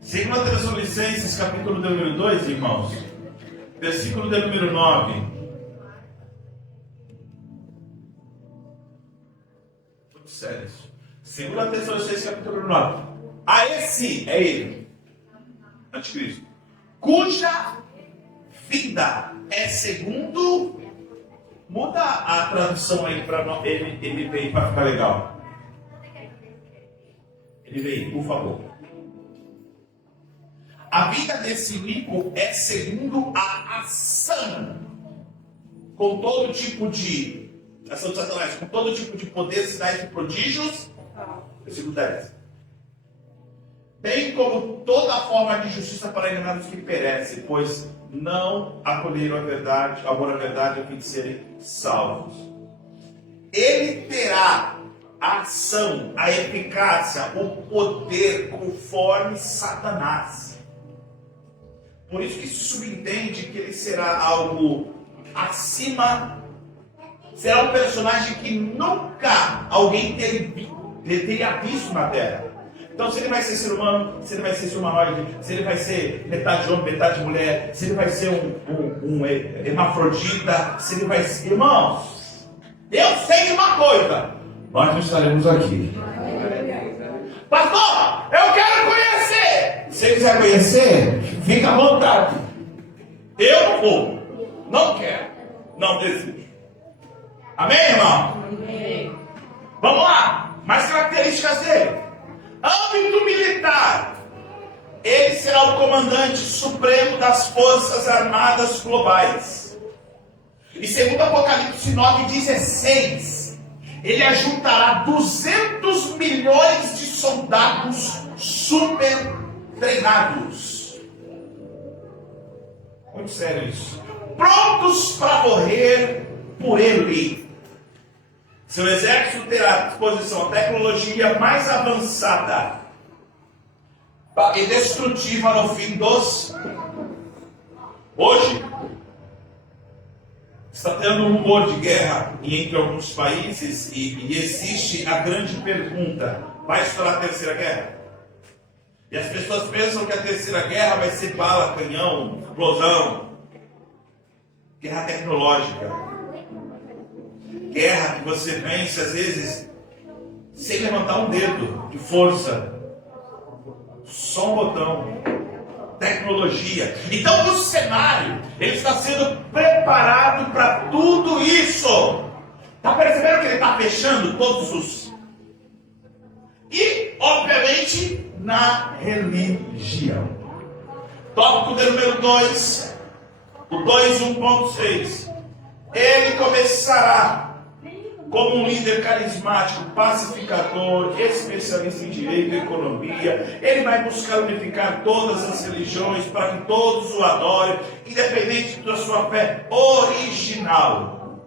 2 Tessalonicenses, capítulo de número 2, irmãos. Versículo de número 9. Muito sério isso. 2 Tessalonicenses, capítulo 9. A esse é ele, anticristo, cuja vida é segundo. Muda a tradução aí para ele veio para ficar legal. Ele veio, por favor. A vida desse rico é segundo a ação, com todo tipo de ação de Satanás, com todo tipo de poder, sinais e prodígios. Versículo 10. Bem como toda forma de justiça para enganar os que perecem, pois não acolheram a verdade, amor à verdade, a fim de serem salvos. Ele terá a ação, a eficácia, o poder conforme Satanás. Por isso que se subentende que ele será algo acima, será um personagem que nunca alguém teria visto na Terra. Então, se ele vai ser ser humano, se ele vai ser humanoide, se ele vai ser metade homem, metade mulher, se ele vai ser um hermafrodita, se ele vai ser... Irmãos, eu sei de uma coisa: nós não estaremos aqui. Pastor, eu quero conhecer. Se ele quiser conhecer, fica à vontade. Eu não vou, não quero, não desejo. Amém, irmão? Amém. Vamos lá, mais características dele. Âmbito militar: ele será o comandante supremo das forças armadas globais. E segundo Apocalipse 9:16, ele ajuntará 200 milhões de soldados super treinados. Muito sério isso. Prontos para morrer por ele. Seu exército terá à disposição a tecnologia mais avançada e destrutiva no fim dos... Hoje, está tendo um rumor de guerra entre alguns países e existe a grande pergunta: vai estourar a terceira guerra? E as pessoas pensam que a terceira guerra vai ser bala, canhão, explosão. Guerra tecnológica. Guerra que você vence, às vezes, sem levantar um dedo de força. Só um botão. Tecnologia. Então, o cenário, ele está sendo preparado para tudo isso. Está percebendo que ele está fechando todos os... E, obviamente, na religião. Tópico de número 2. O 2:1.6. Ele começará como um líder carismático, pacificador, especialista em direito e economia. Ele vai buscar unificar todas as religiões para que todos o adorem, independente da sua fé original.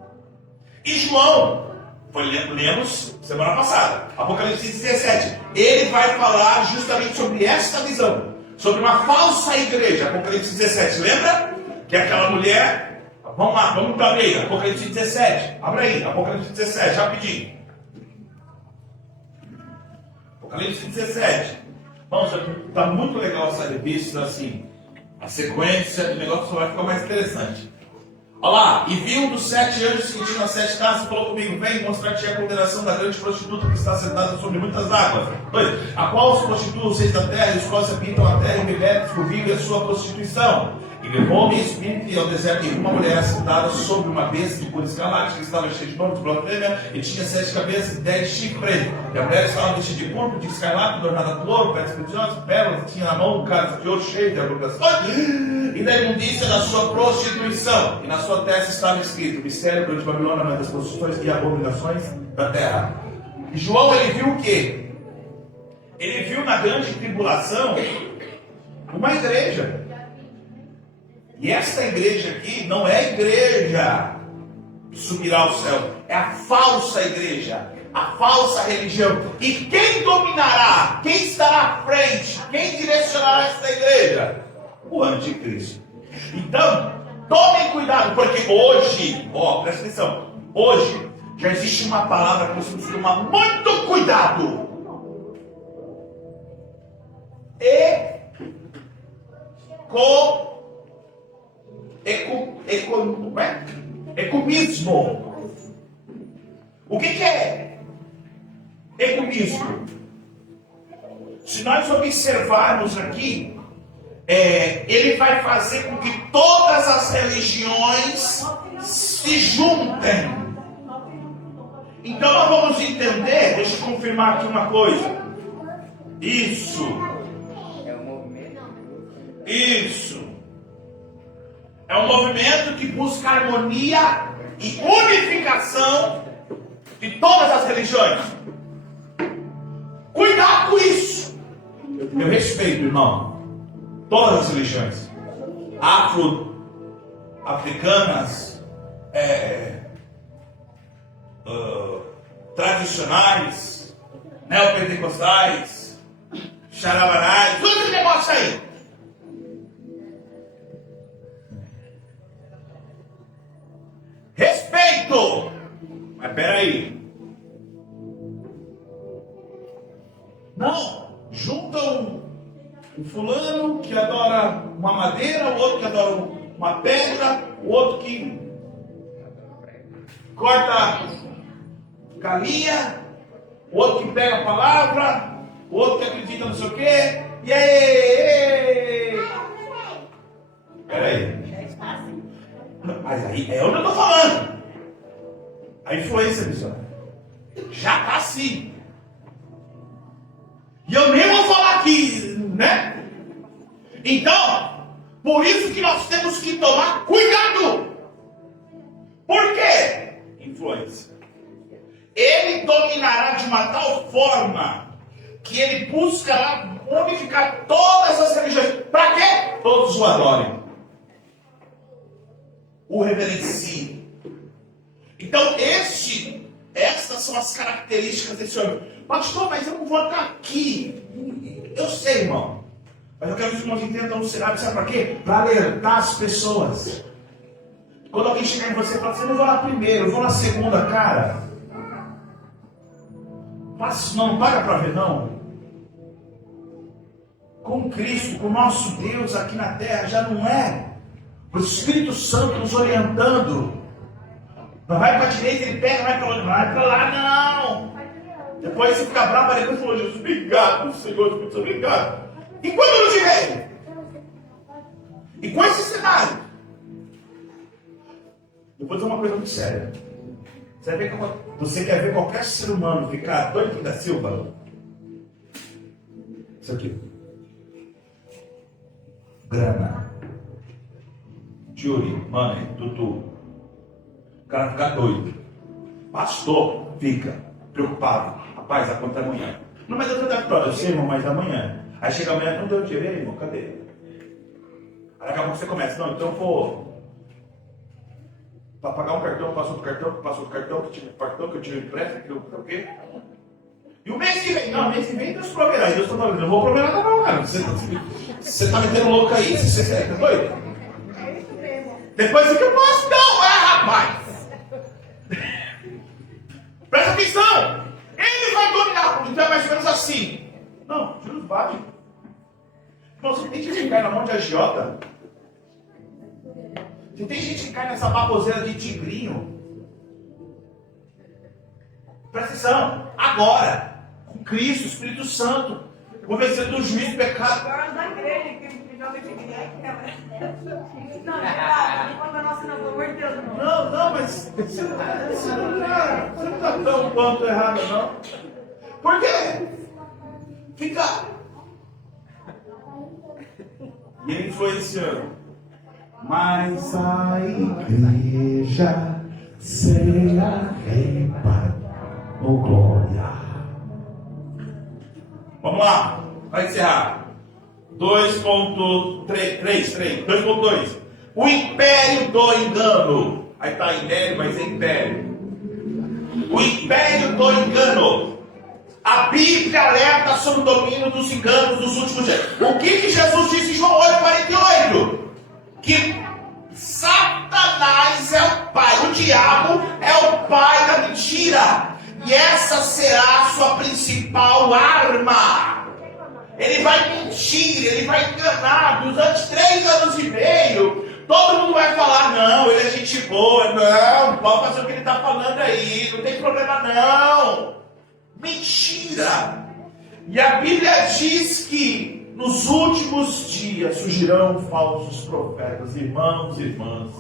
E João, lemos semana passada, Apocalipse 17, ele vai falar justamente sobre esta visão, sobre uma falsa igreja. Apocalipse 17, lembra? Que é aquela mulher... Vamos lá, vamos para aí, Apocalipse 17. Abre aí, Apocalipse 17, rapidinho. Apocalipse 17. Vamos, está muito legal essa revista, assim. A sequência do negócio só vai ficar mais interessante. Olha lá, e vi um dos 7 anjos que tinham as 7 casas e falou comigo: vem mostrar-te a condenação da grande prostituta que está sentada sobre muitas águas. 2. A qual os prostituem os reis da terra, e os quais habitam a terra e beberam o vinho e a sua prostituição. E levou-me em espírito ao deserto, e uma mulher sentada sobre uma besta de cor escarlate, que estava cheia de nomes, blasfêmia, e tinha 7 cabeças e 10 chifres. E a mulher estava vestida de púrpura, de escarlate, adornada de ouro, pedras preciosas, pérolas, tinha na mão um cálice de ouro cheio de arrugações, e da imundícia da sua prostituição. E na sua testa estava escrito: mistério, grande Babilônia, mãe das prostituições e abominações da terra. E João, ele viu o quê? Ele viu na grande tribulação uma igreja. E esta igreja aqui não é a igreja que subirá ao céu, é a falsa igreja, a falsa religião. E quem dominará? Quem estará à frente? Quem direcionará esta igreja? O anticristo. Então, tomem cuidado, porque hoje, presta atenção, hoje já existe uma palavra que nós temos que tomar muito cuidado. Ecumenismo. O que é ecumenismo? Se nós observarmos aqui, ele vai fazer com que todas as religiões se juntem. Então nós vamos entender, deixa eu confirmar aqui uma coisa. Isso. É um movimento que busca harmonia e unificação de todas as religiões. Cuidado com isso. Eu respeito, irmão, todas as religiões. Africanas, tradicionais, neopentecostais, charabanais, tudo esse negócio aí. Respeito! Mas peraí. Não, juntam um fulano que adora uma madeira, o outro que adora uma pedra, o outro que corta galinha, o outro que pega a palavra, o outro que acredita não sei o quê. E aí? Peraí. Mas aí é onde eu estou falando. A influência missionária já está assim. E eu nem vou falar aqui, né? Então, por isso que nós temos que tomar cuidado. Por quê? Influência. Ele dominará de uma tal forma que ele buscará unificar todas as religiões. Para quê? Todos o adorem, o reverenciem. Então, estas são as características desse homem. Pastor, mas eu não vou estar aqui. Eu sei, irmão. Mas eu quero que os irmãos entendam o cenário. Sabe para quê? Para alertar as pessoas. Quando alguém chegar em você e falar assim, eu não vou lá primeiro, eu vou na segunda, cara. Mas não paga para ver, não. Com Cristo, com o nosso Deus aqui na terra, já não é. O Espírito Santo nos orientando. Não vai para a direita, ele pega, vai para lá, não. Depois você fica bravo, aí depois falou, Jesus, obrigado, Senhor, Espírito Santo, obrigado. E quando eu não direi? E com esse cenário? Eu vou dizer uma coisa muito séria. Você quer ver qualquer ser humano ficar doido da Silva? Isso aqui. Grana. Yuri, mãe, Tutu. O cara fica doido. Pastor, fica preocupado. Rapaz, a conta é amanhã. Não, mas eu sei, irmão, mas amanhã. Aí chega amanhã, não deu dinheiro, irmão, cadê? Aí daqui a pouco você começa, não, então eu vou para pagar um cartão, passou do cartão, que eu tive empréstimo, que eu o quê? E o mês que vem? Não, o mês que vem Deus proverá. Deus está falando, eu não vou prover nada não, cara. Você está metendo louco aí, você é doido? Depois o que eu posso? Não, rapaz! Presta atenção! Ele vai dominar, então é mais ou menos assim. Não, juros básicos. Você tem gente que cai na mão de agiota. Você tem gente que cai nessa baboseira de tigrinho. Presta atenção, agora, com Cristo, Espírito Santo, convencendo do juízo do pecado. Agora da igreja que joga tigrinho. Não, mas você não está tão quanto errado, não. Por quê? Fica. E ele influenciando. Mas a igreja será arrebatada. Oh, glória. Vamos lá, vai encerrar. 2.2. O império do engano. Aí está império, mas é império. O império do engano. A Bíblia alerta sobre o domínio dos enganos dos últimos dias. O que Jesus disse em João 8,48? Que Satanás é o pai, o diabo é o pai da mentira. E essa será a sua principal arma. Ele vai mentir, ele vai enganar. Durante 3 anos e meio, todo mundo vai falar, não, ele é gente boa, não, pode fazer o que ele está falando aí, não tem problema não. Mentira! E a Bíblia diz que nos últimos dias surgirão falsos profetas, irmãos e irmãs.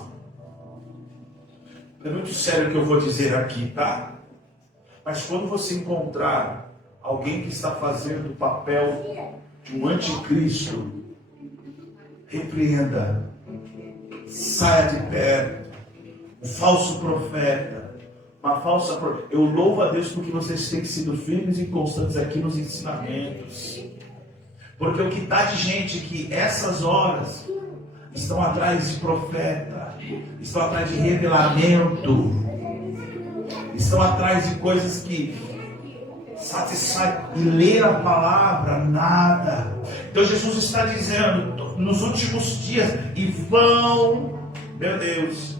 É muito sério o que eu vou dizer aqui, tá? Mas quando você encontrar alguém que está fazendo o papel de um anticristo, repreenda, saia de perto. Um falso profeta, uma falsa profeta. Eu louvo a Deus porque vocês têm sido firmes e constantes aqui nos ensinamentos. Porque o que está de gente que essas horas estão atrás de profeta, estão atrás de revelamento, estão atrás de coisas que satisfazem e ler a palavra, nada. Então Jesus está dizendo nos últimos dias, e vão, meu Deus,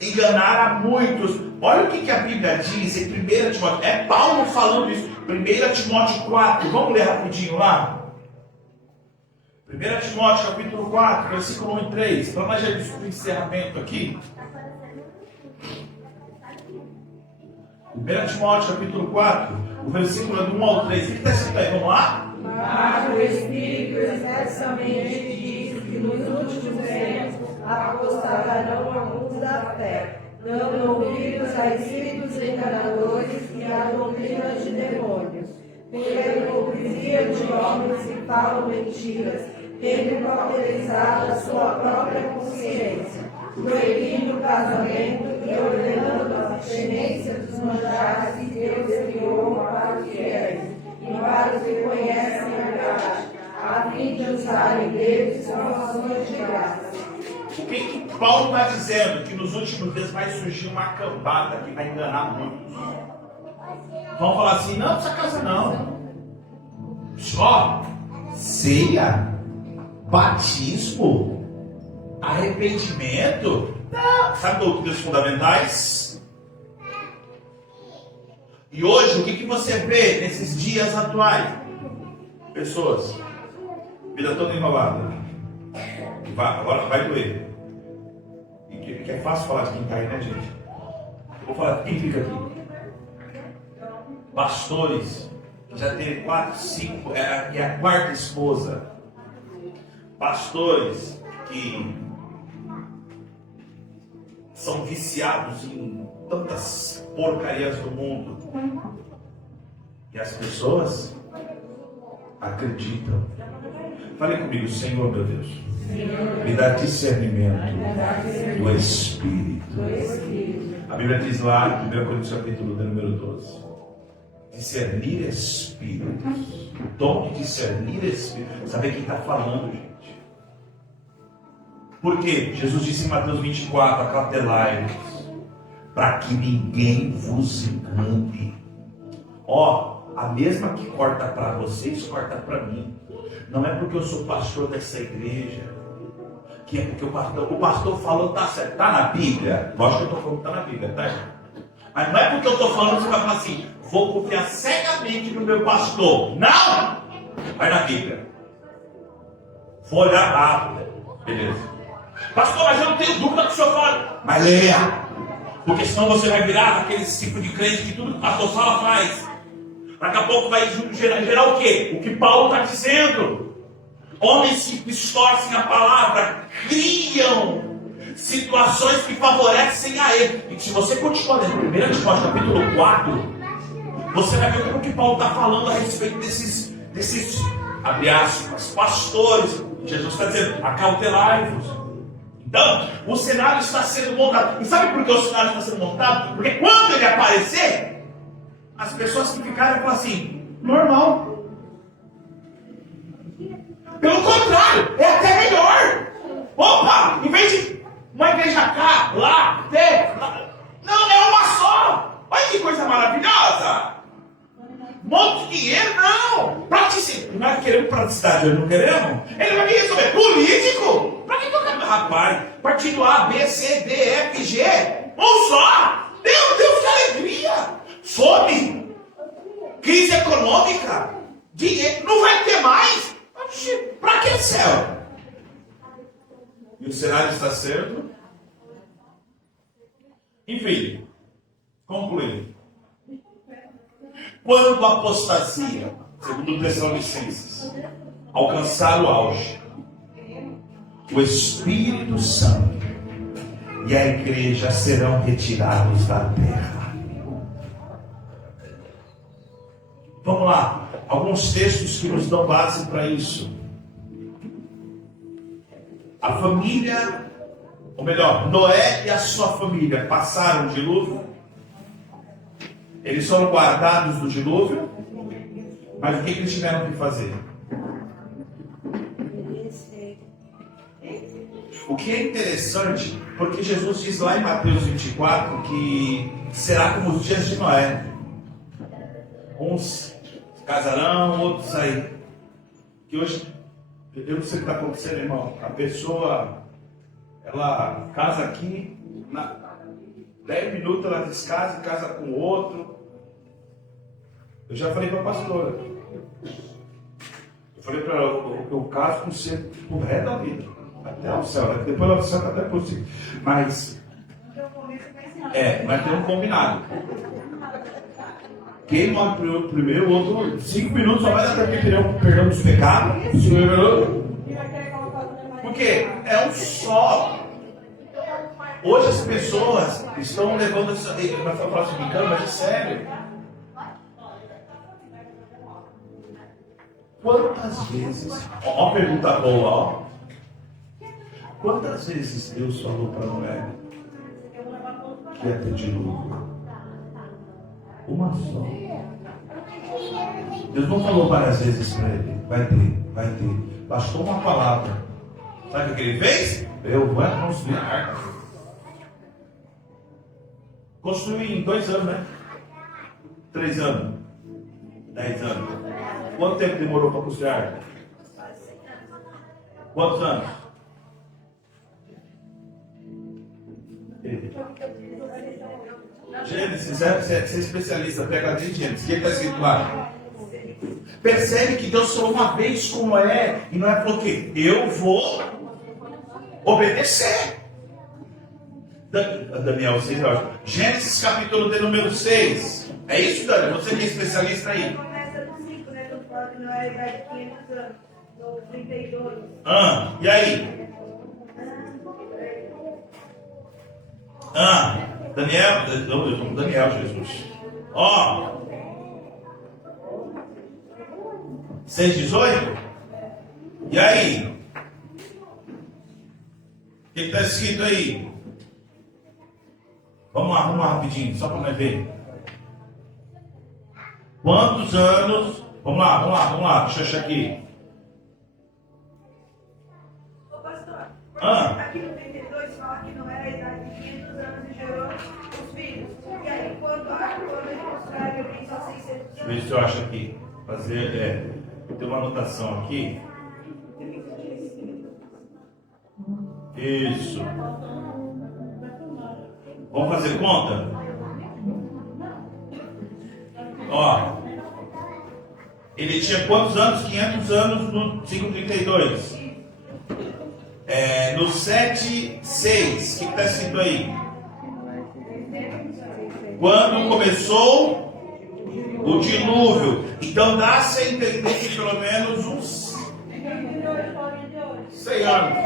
enganar a muitos. Olha o que a Bíblia diz em 1 Timóteo. É Paulo falando isso. 1 Timóteo 4. Vamos ler rapidinho lá? 1 Timóteo capítulo 4, versículo 1 e 3. Para nós já ir para o encerramento aqui. 1 Timóteo capítulo 4, o versículo do 1 ao 3. O que está escrito aí? Vamos lá? Mas o Espírito expressamente diz que nos últimos tempos apostarão alguns da fé, dando ouvidos a espíritos enganadores e a doutrina de demônios, pela hipocrisia de homens que falam mentiras, tendo cauterizado a sua própria consciência, proibindo o casamento e ordenando a abstinência dos manjares que Deus criou para os fiéis e para os que conhecem a verdade, a fim de usarem deles como ações de graça. O que Paulo está dizendo? Que nos últimos dias vai surgir uma cambada que vai enganar muitos. Vão falar assim, não, essa casa não. Só ceia, batismo, arrependimento. Não. Sabe doutrinas fundamentais? E hoje, o que você vê nesses dias atuais? Pessoas, vida toda enrolada. Agora vai doer. E que é fácil falar de quem está aí, né, gente? Vou falar de quem fica aqui. Pastores, que já tem 4, 5, é a quarta esposa. Pastores que são viciados em tantas porcarias do mundo. E as pessoas acreditam. Fale comigo, Senhor meu Deus. Me dá discernimento do Espírito. A Bíblia diz lá, 1 Coríntios capítulo número 12. Discernir espíritos. O dom de discernir espíritos. Saber quem está falando, gente. Por quê? Jesus disse em Mateus 24, acautelai-vos, para que ninguém vos engane. Ó, a mesma que corta para vocês, corta para mim. Não é porque eu sou pastor dessa igreja, que é porque o pastor falou, tá certo, tá na Bíblia. Lógico que eu estou falando que tá na Bíblia, tá? Mas não é porque eu estou falando que você vai falar assim, vou confiar cegamente no meu pastor. Não! Vai na Bíblia. Vou olhar lá, beleza. Pastor, mas eu não tenho dúvida que o senhor fala. Mas leia. Porque senão você vai virar aquele tipo de crente que tudo que o pastor fala faz. Daqui a pouco vai gerar o quê? O que Paulo está dizendo. Homens que distorcem a palavra, criam situações que favorecem a ele. E se você continuar lendo 1 Timóteo capítulo 4, você vai ver como que Paulo está falando a respeito desses abre aspas, pastores. Jesus está dizendo, acautelai-vos. Então, o cenário está sendo montado. E sabe por que o cenário está sendo montado? Porque quando ele aparecer, as pessoas que ficarem vão falar assim, normal. Pelo contrário, é até melhor. Opa, em vez de uma igreja cá, lá, não, é uma só. Olha que coisa maravilhosa. Monte de dinheiro, não. Praticidade. Nós queremos praticidade, nós não queremos. Ele vai me resolver. Político? Pra que eu quero? Rapaz, partido A, B, C, D, F, G. Um só. Meu Deus, que alegria. Fome. Crise econômica. Dinheiro. Não vai ter mais. Pra que céu? E o cenário está certo? Enfim, concluindo. Quando a apostasia, segundo Tessalonicenses, alcançar o auge, o Espírito Santo e a igreja serão retirados da terra. Vamos lá, alguns textos que nos dão base para isso. A família, ou melhor, Noé e a sua família passaram o dilúvio. Eles foram guardados do dilúvio, mas o que eles tiveram que fazer? O que é interessante, porque Jesus diz lá em Mateus 24 que será como os dias de Noé. Uns casarão, outros aí. Que hoje, eu não sei o que está acontecendo, irmão. A pessoa, ela casa aqui, 10 minutos ela descasa e casa com outro. Eu já falei para a pastora. Eu falei para ela, eu caso com você pro resto da vida. Até o céu, né? Depois ela senta até por si. Mas tem um combinado. Quem morre primeiro, o outro, 5 minutos só vai dar para perdão dos pecados. Porque é um só. Hoje as pessoas estão levando essa. Vai falar assim, brincando, mas é sério. Quantas vezes. Ó, uma pergunta boa, ó. Quantas vezes Deus falou para Noé que ia ter dilúvio? Uma só. Deus não falou várias vezes para ele. Vai ter. Bastou uma palavra. Sabe o que ele fez? Eu vou construir a arca. Construí em 2 anos, né? 3 anos. 10 anos. Quanto tempo demorou para construir a arca? Quantos anos? Gênesis, você é especialista, pega de Gênesis. O que está escrito lá? Percebe que Deus falou uma vez com Noé, e Noé falou que eu vou obedecer. Daniel, vocês acham? Gênesis capítulo de número 6. É isso, Daniel? Você que é especialista aí. Começa no 5, né? Do fala que Noé vai de 500 anos. No 32. E aí? Daniel, não, eu estou com Daniel, Jesus. 6:18? E aí? O que está escrito aí? Vamos lá rapidinho, só para nós ver. Quantos anos? Vamos lá, deixa eu achar aqui. Ô pastor, Ah. aqui no 32 fala que não era a idade de 500 anos e gerou os filhos. E aí quando ele mostrar, eu vi só 600 anos. Deixa eu ver se eu acho aqui. Tem uma anotação aqui. Isso. Vamos fazer conta? Ó. Ele tinha quantos anos? 500 anos no 5:32. No 7:6. O que está escrito aí? Quando começou o dilúvio. Então dá-se a entender que pelo menos uns 100 anos.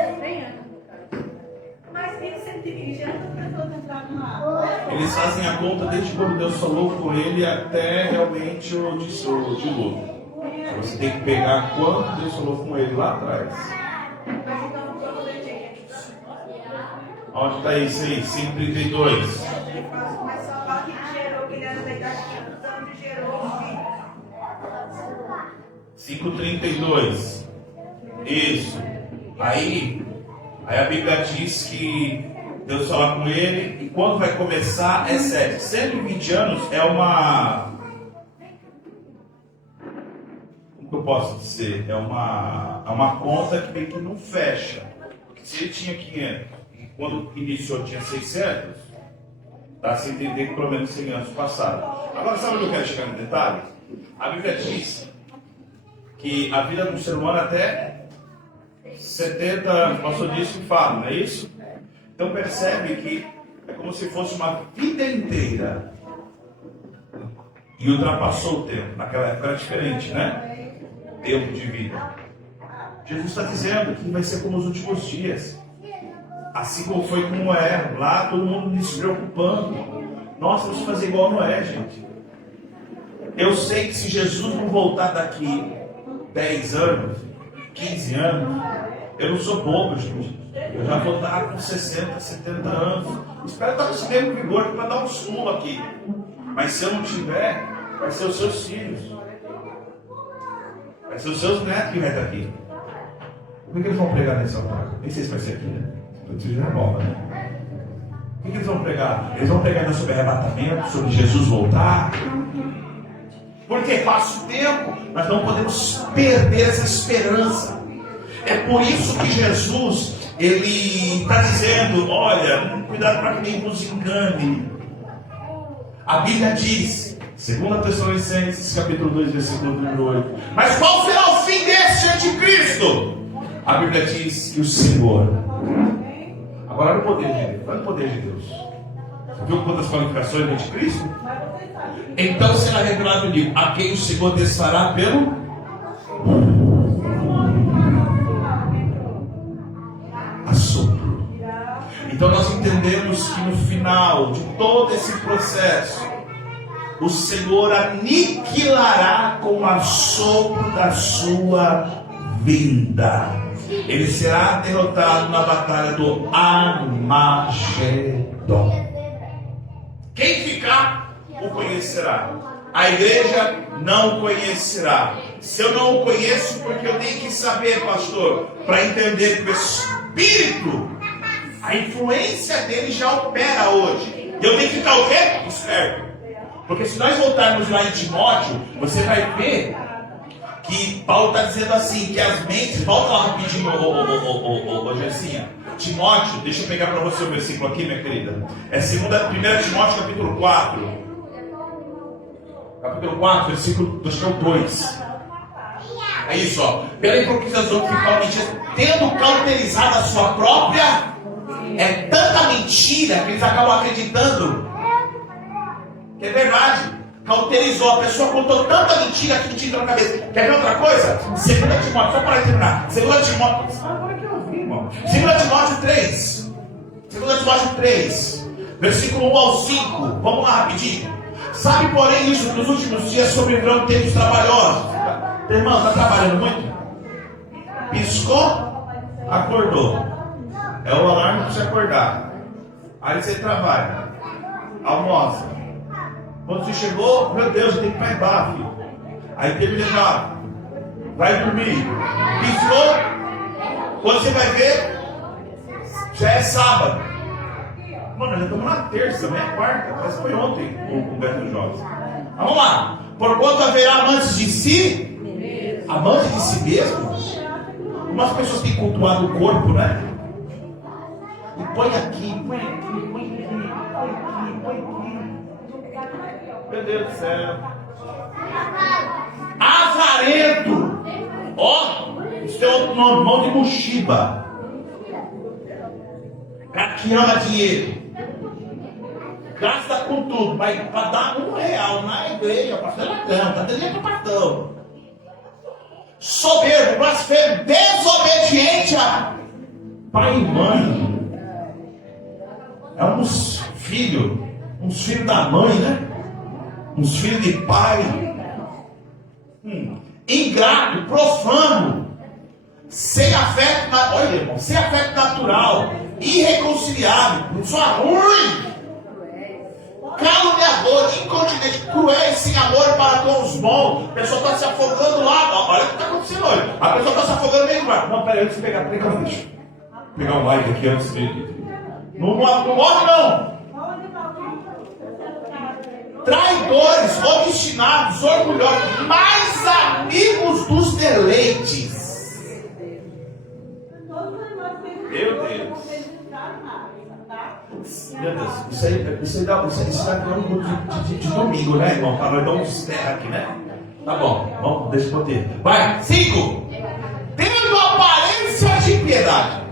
Mas 1120 anos as pessoas entraram na água. Eles fazem a conta desde quando Deus falou com ele até realmente o dilúvio. Você tem que pegar quando Deus falou com ele lá atrás. Mas então quando ele tinha. Onde está isso aí? 5:32. Mas só fala que gerou, que ele era da idade de 500 anos e gerou os filhos. 5:32. Isso. Aí a Bíblia diz que Deus fala com ele e quando vai começar é 7. 120 anos é uma... Como que eu posso dizer? É uma conta que meio que não fecha. Porque se ele tinha 500 e quando iniciou tinha 600, dá se entender que pelo menos 100 anos passaram. Agora sabe onde eu quero chegar no detalhe? A Bíblia diz que a vida de um ser humano até 70 anos, o pastor disse que fala, não é isso? Então percebe que é como se fosse uma vida inteira e ultrapassou o tempo. Naquela época era diferente, né? Tempo de vida. Jesus está dizendo que vai ser como os últimos dias. Assim como foi com Noé. Lá todo mundo se preocupando. Nossa, vamos fazer igual Noé, gente. Eu sei que se Jesus não voltar daqui 10 anos, 15 anos, eu não sou bobo, gente. Eu já vou estar com 60, 70 anos. Espero estar com esse mesmo vigor para dar um pulo aqui. Mas se eu não tiver, vai ser os seus filhos. Vai ser os seus netos que vai estar aqui. Como é que eles vão pregar nesse altar? Nem sei se vai ser aqui, né? Já é nova, né? O que eles vão pregar? Eles vão pregar sobre arrebatamento, sobre Jesus voltar. Porque passa o tempo, nós não podemos perder essa esperança. É por isso que Jesus, ele está dizendo, olha, cuidado para que ninguém nos engane. A Bíblia diz, 2 Tessalonicenses, capítulo 2, versículo número 8. Mas qual será o fim deste anticristo? A Bíblia diz que o Senhor. Agora no poder de Deus. Vai no poder de Deus. Você viu quantas qualificações do anticristo? Então será revelado o livro, a quem o Senhor desfará pelo assopro. Então nós entendemos que no final de todo esse processo, o Senhor aniquilará com o assopro da sua vinda. Ele será derrotado na batalha do Armagedon. Quem ficar, o conhecerá. A igreja não conhecerá. Se eu não o conheço, porque eu tenho que saber, pastor, para entender que o Espírito, a influência dele já opera hoje. Eu tenho que ficar o quê? Esperto. Porque se nós voltarmos lá em Timóteo, você vai ver que Paulo está dizendo assim, que as mentes, volta lá rapidinho, Gessinha. Timóteo, deixa eu pegar para você o versículo aqui, minha querida. É 1 Timóteo capítulo 4. Capítulo 4, versículo 2. É isso, ó. Pela hipocrisia dos outros ficam mentindo, tendo cauterizado a sua própria. É tanta mentira que eles acabam acreditando. Que é verdade. Cauterizou, a pessoa contou tanta mentira que mentira na cabeça. Quer ver outra coisa? 2 Timóteo, só para terminar. 2 Timóteo. Agora que eu ouvi, irmão. 2 Timóteo 3. 2 Timóteo 3. Versículo 1 ao 5. Vamos lá rapidinho. Sabe, porém, isso, que nos últimos dias sobrevirão tempos trabalhosos. Irmão, está trabalhando muito? Piscou, acordou. É o alarme para você acordar. Aí você trabalha. Almoça. Quando você chegou, meu Deus, eu tenho que ir para embaixo, filho. Aí terminou, vai dormir. Piscou. Quando você vai ver, já é sábado. Mano, já estamos na terça, não é quarta. Parece que foi ontem o Beto Jogos. Vamos lá. Porquanto haverá amantes de si? Amantes de si mesmo? Umas pessoas têm cultuado o corpo, né? E põe aqui, põe aqui, põe aqui, põe aqui, põe aqui. Meu Deus do céu. Avarento. Ó, isso é outro nome, mão de mochiba. Cara que ama dinheiro. Gasta com tudo. Vai para dar R$1 na igreja. Pastor Latão, tá tendo para pastor. Soberbo, blasfemo, desobediente a pai e mãe. É uns filhos da mãe, né? Uns filhos de pai. Ingrato, profano, sem afeto, olha, irmão, sem afeto natural, irreconciliável, só ruim, caluniador, incontinente, cruel, sem amor para com os bons. A pessoa está se afogando lá. Olha o que está acontecendo hoje. A pessoa está se afogando meio mar. Não, peraí, antes de pegar, deixa eu pegar um like aqui antes de. Não morre não. Traidores, obstinados, orgulhosos, mais amigos dos deleites. Meu Deus. Meu Deus, isso dá um grupo de domingo, né, irmão? Para nós dar uns terra aqui, né? Tá bom, vamos, deixa eu botar. Vai, 5. Tendo aparência de piedade.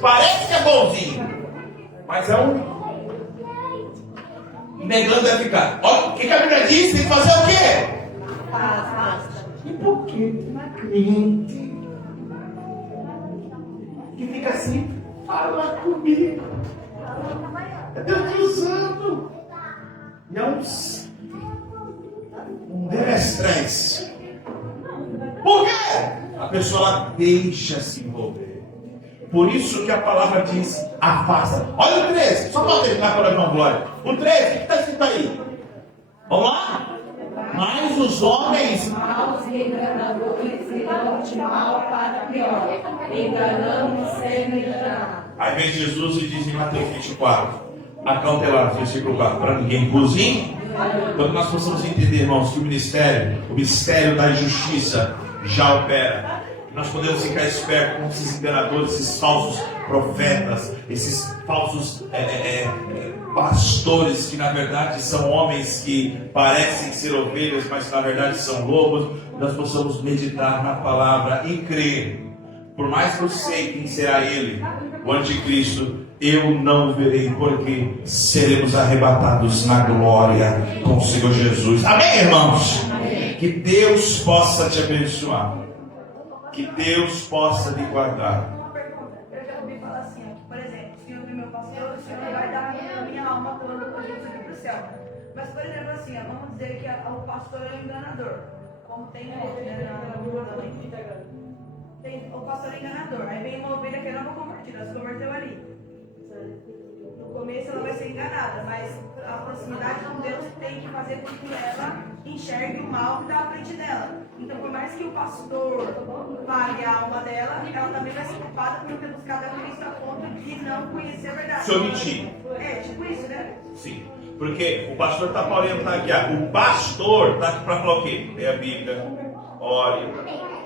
Parece que é bonzinho, mas é um. Negando a ficar. Olha, o que a Bíblia diz? Tem que fazer o quê? E por que na crente que fica assim, fala comigo? É Deus te usando. E é um demestrante. Por quê? A pessoa ela deixa se envolver. Por isso que a palavra diz, afasta. Olha o 13, só para terminar para levar glória. O 13, o que está escrito aí? Vamos lá? Mas os homens maus e enganadores irão de mal para pior, enganando sendo enganado. Aí vem Jesus e diz em Mateus 24, acautelar, versículo 4, para ninguém cozinhe. Quando nós possamos entender, irmãos, que o mistério da justiça já opera. Nós podemos ficar espertos com esses enganadores, esses falsos profetas, esses falsos pastores que na verdade são homens que parecem ser ovelhas, mas na verdade são lobos, nós possamos meditar na palavra e crer. Por mais que eu sei quem será ele, o anticristo, eu não verei, porque seremos arrebatados na glória com o Senhor Jesus. Amém, irmãos? Amém. Que Deus possa te abençoar, que Deus possa te guardar. Eu já ouvi falar assim, por exemplo, se eu vi meu pastor, o Senhor vai dar a minha alma toda quando eu subir para o céu. Mas, por exemplo, assim, vamos dizer que o pastor é um enganador. Como tem o pastor é enganador. Aí vem uma ovelha que é nova convertida, ela se converteu ali. No começo ela vai ser enganada, mas a proximidade com Deus tem que fazer com que ela enxergue o mal que está à frente dela. Então, por mais que o pastor pague a alma dela, ela também vai ser culpada por não ter buscado a Cristo a ponto de não conhecer a verdade. Se omitir. É, tipo isso, né? Sim, porque o pastor está para orientar, guiar. O pastor está aqui para falar o quê? Lê a Bíblia, ore,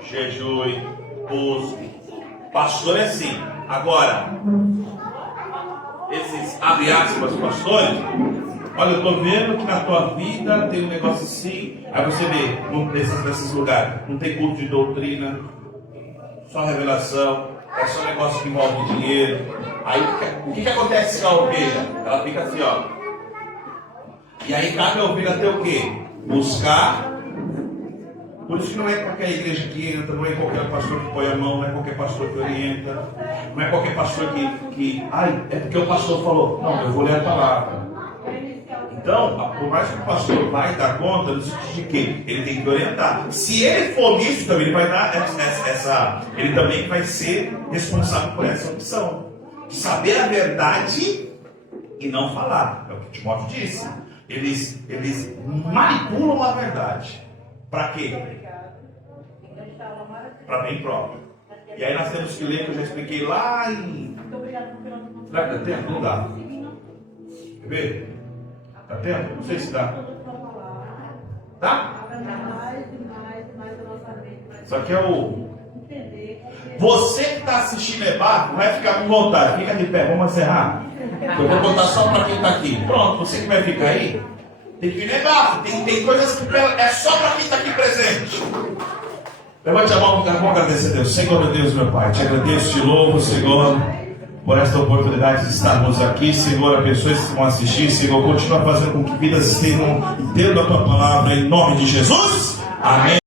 jejue, busque. Pastor é assim. Agora, esses, abre aspas, pastores, olha, eu estou vendo que na tua vida tem um negócio assim. Aí você vê, nesses lugares, não tem culto de doutrina, só revelação, é só negócio que envolve dinheiro. Aí o que acontece com a ovelha? Ela fica assim, ó. E aí cabe a ovelha ter o quê? Buscar. Por isso que não é qualquer igreja que entra, não é qualquer pastor que põe a mão, não é qualquer pastor que orienta, não é qualquer pastor que é porque o pastor falou, não, eu vou ler a palavra. Então, por mais que o pastor vai dar conta, no sentido de que ele tem que orientar. Se ele for nisso também, ele vai dar ele também vai ser responsável por essa opção. De saber a verdade e não falar. É o que Timóteo disse. Eles manipulam a verdade. Para quê? Para bem próprio. E aí nós temos que ler, que eu já expliquei lá em... Será que dá tempo? Não dá. Quer ver? Dá tempo? Não sei se dá. Tá? Isso aqui é o... Você que está assistindo barco, vai ficar com vontade. Fica de pé, vamos encerrar. Eu vou contar só para quem está aqui. Pronto, você que vai ficar aí, tem que vir barco. Tem coisas que é só para quem está aqui presente. Levante a mão, vamos agradecer a Deus. Senhor meu Deus, meu Pai, te agradeço, te louvo, Senhor, por esta oportunidade de estarmos aqui. Senhor, abençoe esses que vão assistir. Senhor, continua fazendo com que vidas estejam tendo a tua palavra, em nome de Jesus. Amém.